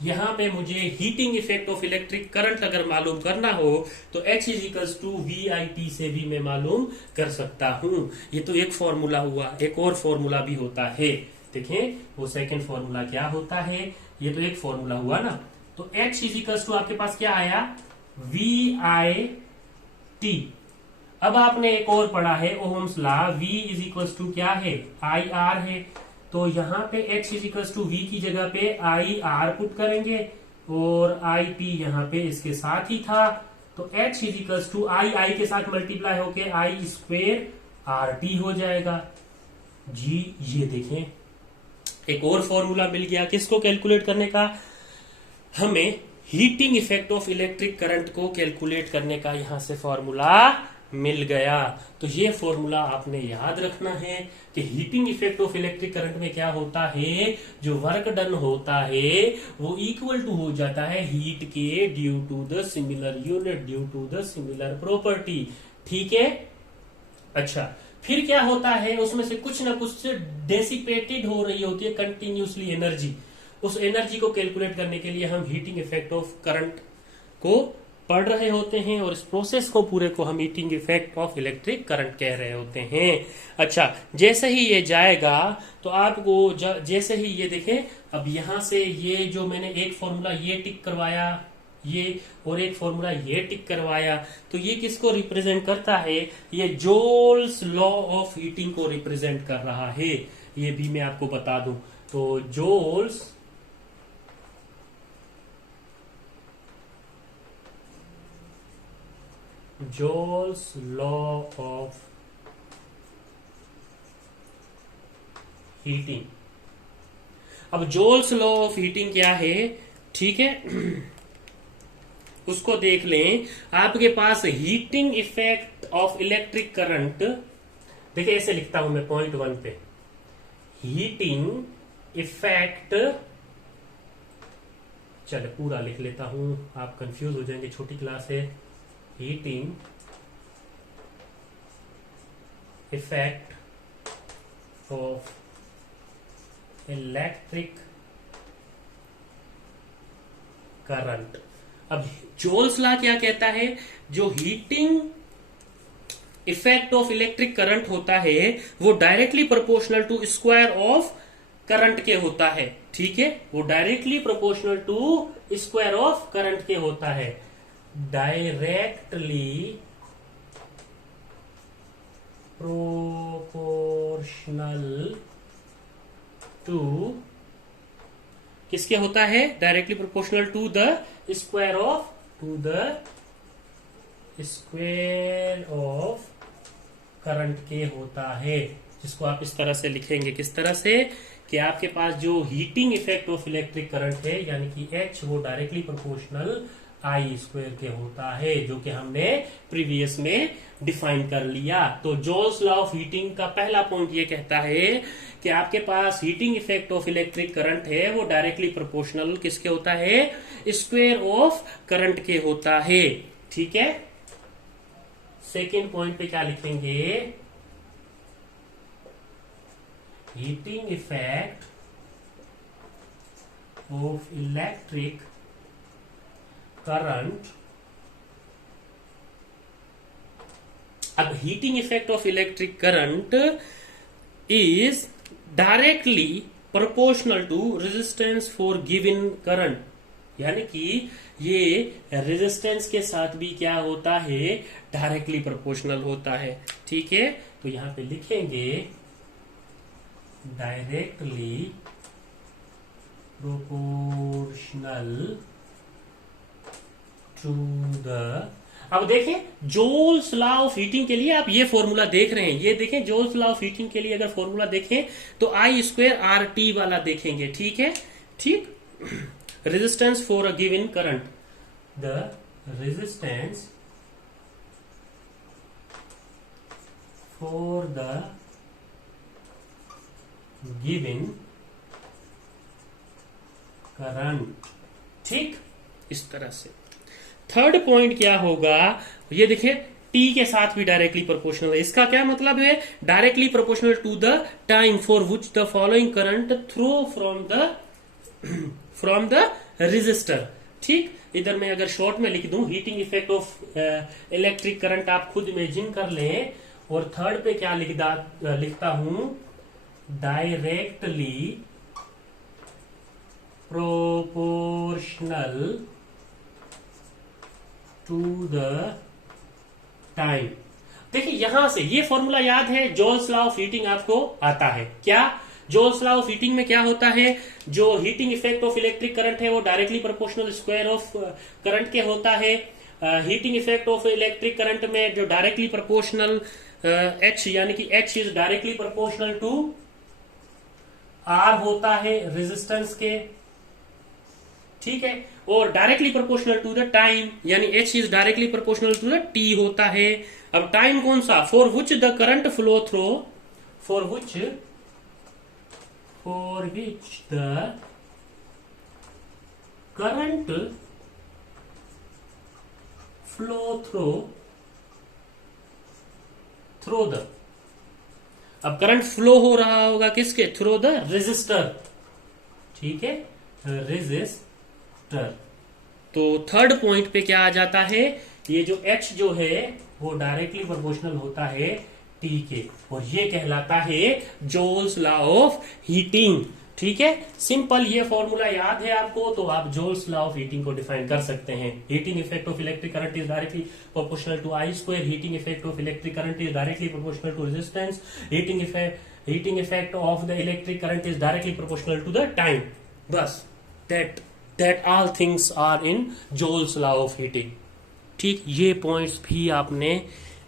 यहां पे मुझे heating effect of electric current अगर मालूम करना हो तो H is equals to V I T से भी मैं मालूम कर सकता हूं। ये तो एक फॉर्मूला हुआ, एक और फॉर्मूला भी होता है, देखें वो सेकंड फॉर्मूला क्या होता है, ये तो एक फॉर्मूला हुआ ना। तो H इज इक्वल्स टू आपके पास क्या आया, वी आई टी। अब आपने एक और पढ़ा है Ohm's law, V is equals to क्या है, आई आर है। तो यहाँ पे H is equals to V की जगह पे आई आर पुट करेंगे और आई टी यहाँ पे इसके साथ ही था। तो H इज इक्वल्स टू आई के साथ मल्टीप्लाई होके आई स्क्वेयर आर टी हो जाएगा। जी ये देखें एक और फॉर्मूला मिल गया किसको कैलकुलेट करने का, हमें heating effect of electric current को कैलकुलेट करने का यहां से फॉर्मूला मिल गया। तो ये फॉर्मूला आपने याद रखना है कि heating effect of electric current में क्या होता है, जो वर्क डन होता है वो इक्वल टू हो जाता है हीट के due to the similar unit, due to the similar property, ठीक है। अच्छा, फिर क्या होता है, उसमें से कुछ ना कुछ डेसिपेटेड हो रही होती है कंटिन्यूसली एनर्जी। उस एनर्जी को कैलकुलेट करने के लिए हम हीटिंग इफेक्ट ऑफ करंट को पढ़ रहे होते हैं और इस प्रोसेस को पूरे को हम heating effect of electric current कह रहे होते हैं। अच्छा, जैसे ही ये जाएगा तो आपको जैसे ही ये देखें, अब यहां से ये जो मैंने एक फॉर्मूला ये टिक करवाया, ये और एक फॉर्मूला ये टिक करवाया, तो ये किसको रिप्रेजेंट करता है, ये जोल्स लॉ ऑफ हीटिंग को रिप्रेजेंट कर रहा है। ये भी मैं आपको बता दूं, तो जोल्स लॉ ऑफ हीटिंग। अब जोल्स लॉ ऑफ हीटिंग क्या है, ठीक है, उसको देख लें। आपके पास heating effect of electric current, देखिए ऐसे लिखता हूं मैं पॉइंट 1 पे, हीटिंग इफेक्ट, चलो पूरा लिख लेता हूं, आप कंफ्यूज हो जाएंगे, छोटी क्लास है। Heating effect of electric current. अब जोल्स लॉ क्या कहता है, जो heating effect of electric current होता है वो directly proportional to square of current के होता है, ठीक है, वो directly proportional to square of current के होता है, डायरेक्टली प्रोपोर्शनल टू किसके होता है, directly proportional to the square of current के होता है, जिसको आप इस तरह से लिखेंगे, किस तरह से, कि आपके पास जो heating effect of electric current है यानी कि H वो डायरेक्टली प्रोपोर्शनल आई स्क्वायर के होता है, जो कि हमने प्रीवियस में डिफाइन कर लिया। तो जोल्स लॉ ऑफ हीटिंग का पहला पॉइंट ये कहता है कि आपके पास heating effect of electric current है वो डायरेक्टली प्रोपोर्शनल किसके होता है, स्क्वायर ऑफ करंट के होता है। ठीक है, सेकेंड पॉइंट पे क्या लिखेंगे, heating effect of electric current. अब heating effect of electric current is directly proportional to resistance for given current, यानी कि ये रेजिस्टेंस के साथ भी क्या होता है, डायरेक्टली प्रोपोर्शनल होता है। ठीक है, तो यहां पे लिखेंगे डायरेक्टली प्रोपोर्शनल टू द। अब देखें जोल्स लॉ ऑफ हीटिंग के लिए आप ये फॉर्मूला देख रहे हैं, ये देखें जोल्स लॉ ऑफ हीटिंग के लिए अगर फॉर्मूला देखें तो आई स्क्वायर आर टी वाला देखेंगे। ठीक है, ठीक, resistance for a given current, the resistance for the given current. ठीक, इस तरह से। थर्ड पॉइंट क्या होगा, ये देखिए टी के साथ भी डायरेक्टली प्रोपोर्शनल है। इसका क्या मतलब है, directly proportional to the time for which the following current through from the resistor. ठीक, इधर मैं अगर शॉर्ट में लिख दूं heating effect of electric current, आप खुद इमेजिन कर लें। और थर्ड पे क्या लिखता हूं, directly proportional to the time. देखिए यहां से ये फॉर्मूला याद है, जोल्स लॉ ऑफ हीटिंग आपको आता है क्या, जोल्स लॉ ऑफ हीटिंग में क्या होता है, जो heating effect of electric current है वो directly proportional square of current के होता है। Heating effect of electric current में जो डायरेक्टली प्रोपोर्शनल H यानी कि H is directly proportional to R होता है रेजिस्टेंस के। ठीक है, और directly proportional to the time यानी H is directly proportional to the T होता है। अब टाइम कौन सा, for which the current flow through, for which the current flow throw the. अब करंट फ्लो हो रहा होगा किसके थ्रू, द रेजिस्टर। ठीक है, रेजिस्टर। तो थर्ड पॉइंट पे क्या आ जाता है, ये जो H जो है वो डायरेक्टली प्रोपोर्शनल होता है T के, और ये कहलाता है जोल्स लॉ ऑफ हीटिंग। ठीक है, सिंपल ये फॉर्मूला याद है आपको, तो आप जोल्स लॉ ऑफ हीटिंग को डिफाइन कर सकते हैं। Heating effect of electric current is directly proportional to I square, heating effect of electric current is directly proportional to resistance, heating effect of the electric current is directly proportional to the time. बस that all things are in Joule's law of heating। ठीक, ये पॉइंट्स भी आपने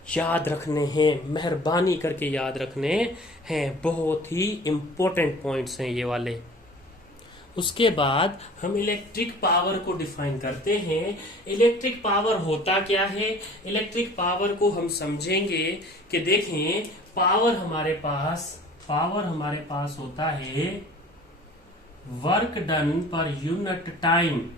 याद रखने हैं, मेहरबानी करके याद रखने हैं, बहुत ही इंपॉर्टेंट पॉइंट्स हैं ये वाले। उसके बाद हम इलेक्ट्रिक पावर को डिफाइन करते हैं। इलेक्ट्रिक पावर होता क्या है, इलेक्ट्रिक पावर को हम समझेंगे कि देखें पावर हमारे पास होता है work done per unit time.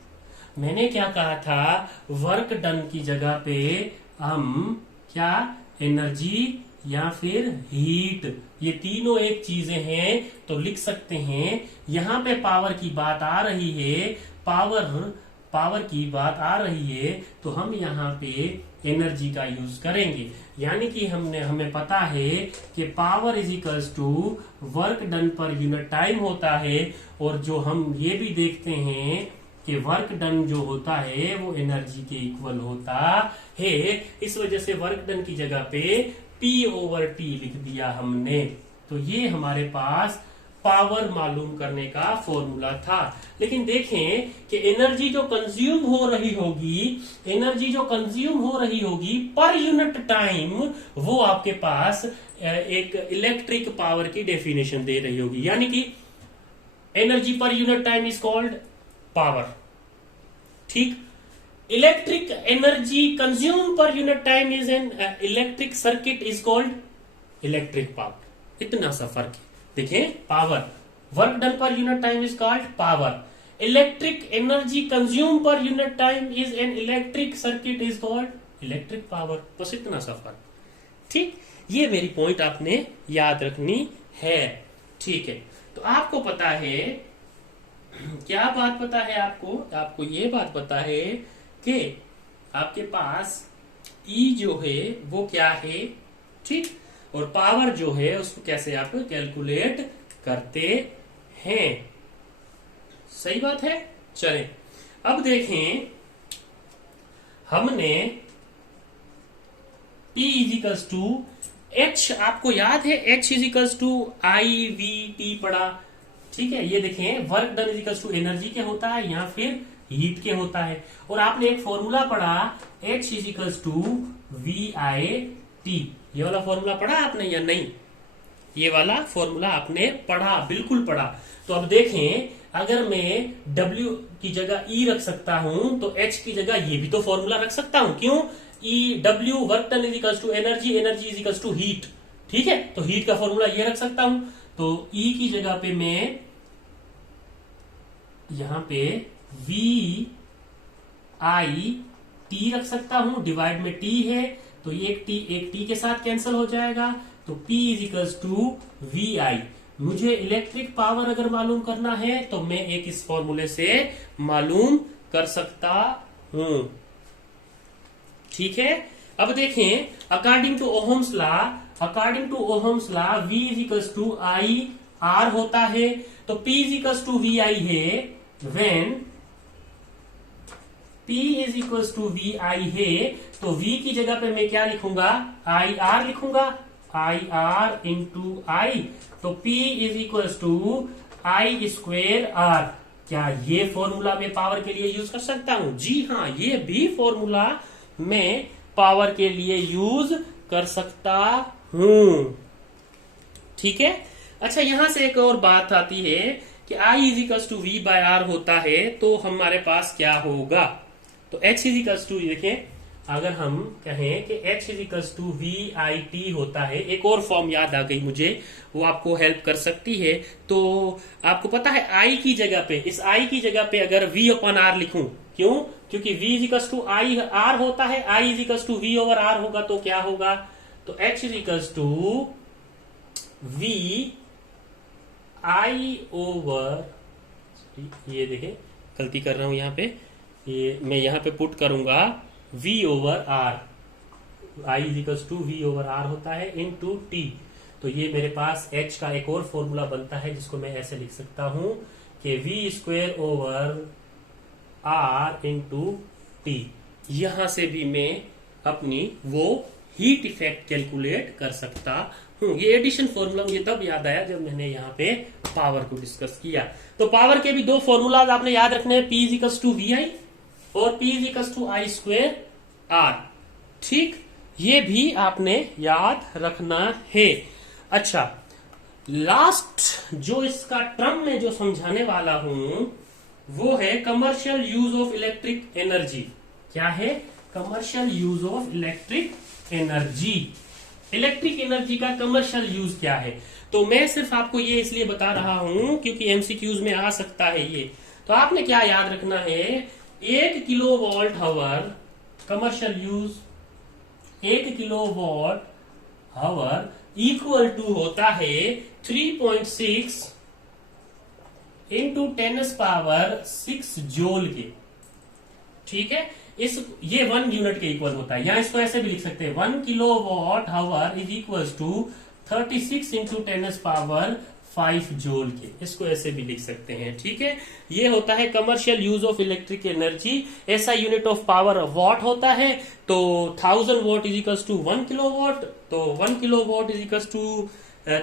मैंने क्या कहा था, वर्क डन की जगह पे हम क्या एनर्जी या फिर हीट, ये तीनों एक चीजें हैं तो लिख सकते हैं। यहां पे पावर की बात आ रही है, पावर की बात आ रही है तो हम यहाँ पे एनर्जी का यूज करेंगे। यानी कि हमें पता है कि power is equals to work done per unit time होता है, और जो हम ये भी देखते हैं कि वर्क डन जो होता है वो एनर्जी के इक्वल होता है। इस वजह से वर्क डन की जगह पे P/T लिख दिया हमने। तो ये हमारे पास पावर मालूम करने का फॉर्मूला था। लेकिन देखें कि एनर्जी जो कंज्यूम हो रही होगी पर यूनिट टाइम, वो आपके पास एक इलेक्ट्रिक पावर की डेफिनेशन दे रही होगी। यानी कि energy per unit time is called power. ठीक, electric energy consume per unit time is an electric circuit is called electric power. इतना सा फर्क है। देखें, power, work done per unit time is called power, electric energy consume per unit time is an electric circuit is called electric power. बस इतना सा फर्क। ठीक, ये मेरी पॉइंट आपने याद रखनी है। ठीक है, तो आपको पता है, क्या बात पता है आपको? आपको ये बात पता है कि आपके पास E जो है वो क्या है, ठीक, और पावर जो है उसको कैसे आप कैलकुलेट करते हैं। सही बात है। चलें, अब देखें, हमने P इजिकल्स टू H, आपको याद है H इजिकल्स टू IV पढ़ा। ठीक है, ये देखें, work done equals to energy के होता है या फिर हीट के होता है। और आपने एक फॉर्मूला पढ़ा H इजिकल्स टू VIT। ये वाला फॉर्मूला पढ़ा आपने या नहीं? ये वाला फॉर्मूला आपने पढ़ा, बिल्कुल पढ़ा। तो अब देखें, अगर मैं W की जगह E रख सकता हूं तो H की जगह ये भी तो फॉर्मूला रख सकता हूं। क्यों? W work done equals to energy, energy equals to heat. ठीक है, तो हीट का फॉर्मूला ये रख सकता हूं। तो E की जगह पे मैं यहां पे VIT रख सकता हूं, डिवाइड में T है तो ये एक T के साथ कैंसिल हो जाएगा। तो P इजिकल्स टू VI। मुझे इलेक्ट्रिक पावर अगर मालूम करना है तो मैं एक इस फॉर्मूले से मालूम कर सकता हूं। ठीक है, अब देखें, according to Ohm's law V equals to I R होता है। तो P इजिकल्स टू VI है when P is equals to VI है। तो V की जगह पे मैं क्या लिखूंगा? IR लिखूंगा, IR इंटू I। तो P is equals to I square R। क्या ये फॉर्मूला मैं पावर के लिए यूज कर सकता हूं? जी हाँ, ये भी फॉर्मूला मैं पावर के लिए यूज कर सकता हूं। ठीक है, अच्छा, यहां से एक और बात आती है कि I is equals to V by R होता है तो हमारे पास क्या होगा? तो H इज इक्वल्स टू, देखें, अगर हम कहें कि H is equals to VIT होता है, एक और फॉर्म याद आ गई मुझे, वो आपको हेल्प कर सकती है। तो आपको पता है I की जगह पे, इस I की जगह पे अगर V अपन R लिखूं, क्यों? क्योंकि V is equals to I R होता है, I is equals to V over R होगा, तो क्या होगा? तो H is equals to V I over, ये देखें, गलती कर रहा हूं यहाँ पे, ये मैं यहाँ पे पुट करूंगा V over R। I is equals to V over R होता है इनटू T। तो ये मेरे पास H का एक और फॉर्मूला बनता है जिसको मैं ऐसे लिख सकता हूं कि V square over R into T। यहां से भी मैं अपनी वो हीट इफेक्ट कैलकुलेट कर सकता हूं। ये एडिशन फॉर्मूला मुझे तब याद आया जब मैंने यहाँ पे पावर को डिस्कस किया। तो पावर के भी दो फॉर्मूलाज आपने याद रखने हैं, P इजिकल्स टू VI और P equals to I square R। ठीक, ये भी आपने याद रखना है। अच्छा, लास्ट जो इसका टर्म में जो समझाने वाला हूं वो है commercial use of electric energy. क्या है? Commercial use of electric energy. Electric energy का कमर्शियल यूज क्या है? तो मैं सिर्फ आपको ये इसलिए बता रहा हूं क्योंकि एमसीक्यूज में आ सकता है ये। तो आपने क्या याद रखना है, 1 kilowatt hour commercial use, 1 kilowatt hour equal to होता है 3.6 इंटू 10⁻⁶ जूल के। ठीक है, ये 1 यूनिट के इक्वल होता है, या इसको ऐसे भी लिख सकते हैं, 1 kilowatt hour is equal to 36 into 10⁵ joule के। इसको ऐसे भी लिख सकते हैं। ठीक है, ये होता है commercial use of electric energy. ऐसा यूनिट ऑफ पावर वॉट होता है। तो 1000 watt is equal to 1 kilowatt, तो 1 किलोवाट इज इक्वल टू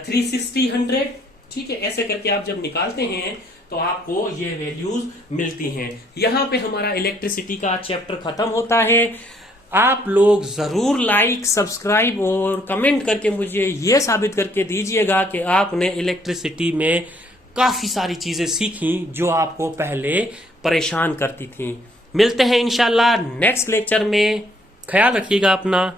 360 ठीक है, ऐसे करके आप जब निकालते हैं तो आपको ये वैल्यूज मिलती हैं। यहां पे हमारा इलेक्ट्रिसिटी का चैप्टर खत्म होता है। आप लोग जरूर लाइक, सब्सक्राइब और कमेंट करके मुझे ये साबित करके दीजिएगा कि आपने इलेक्ट्रिसिटी में काफी सारी चीजें सीखी जो आपको पहले परेशान करती थी। मिलते हैं इंशाल्लाह नेक्स्ट लेक्चर में। ख्याल रखिएगा अपना।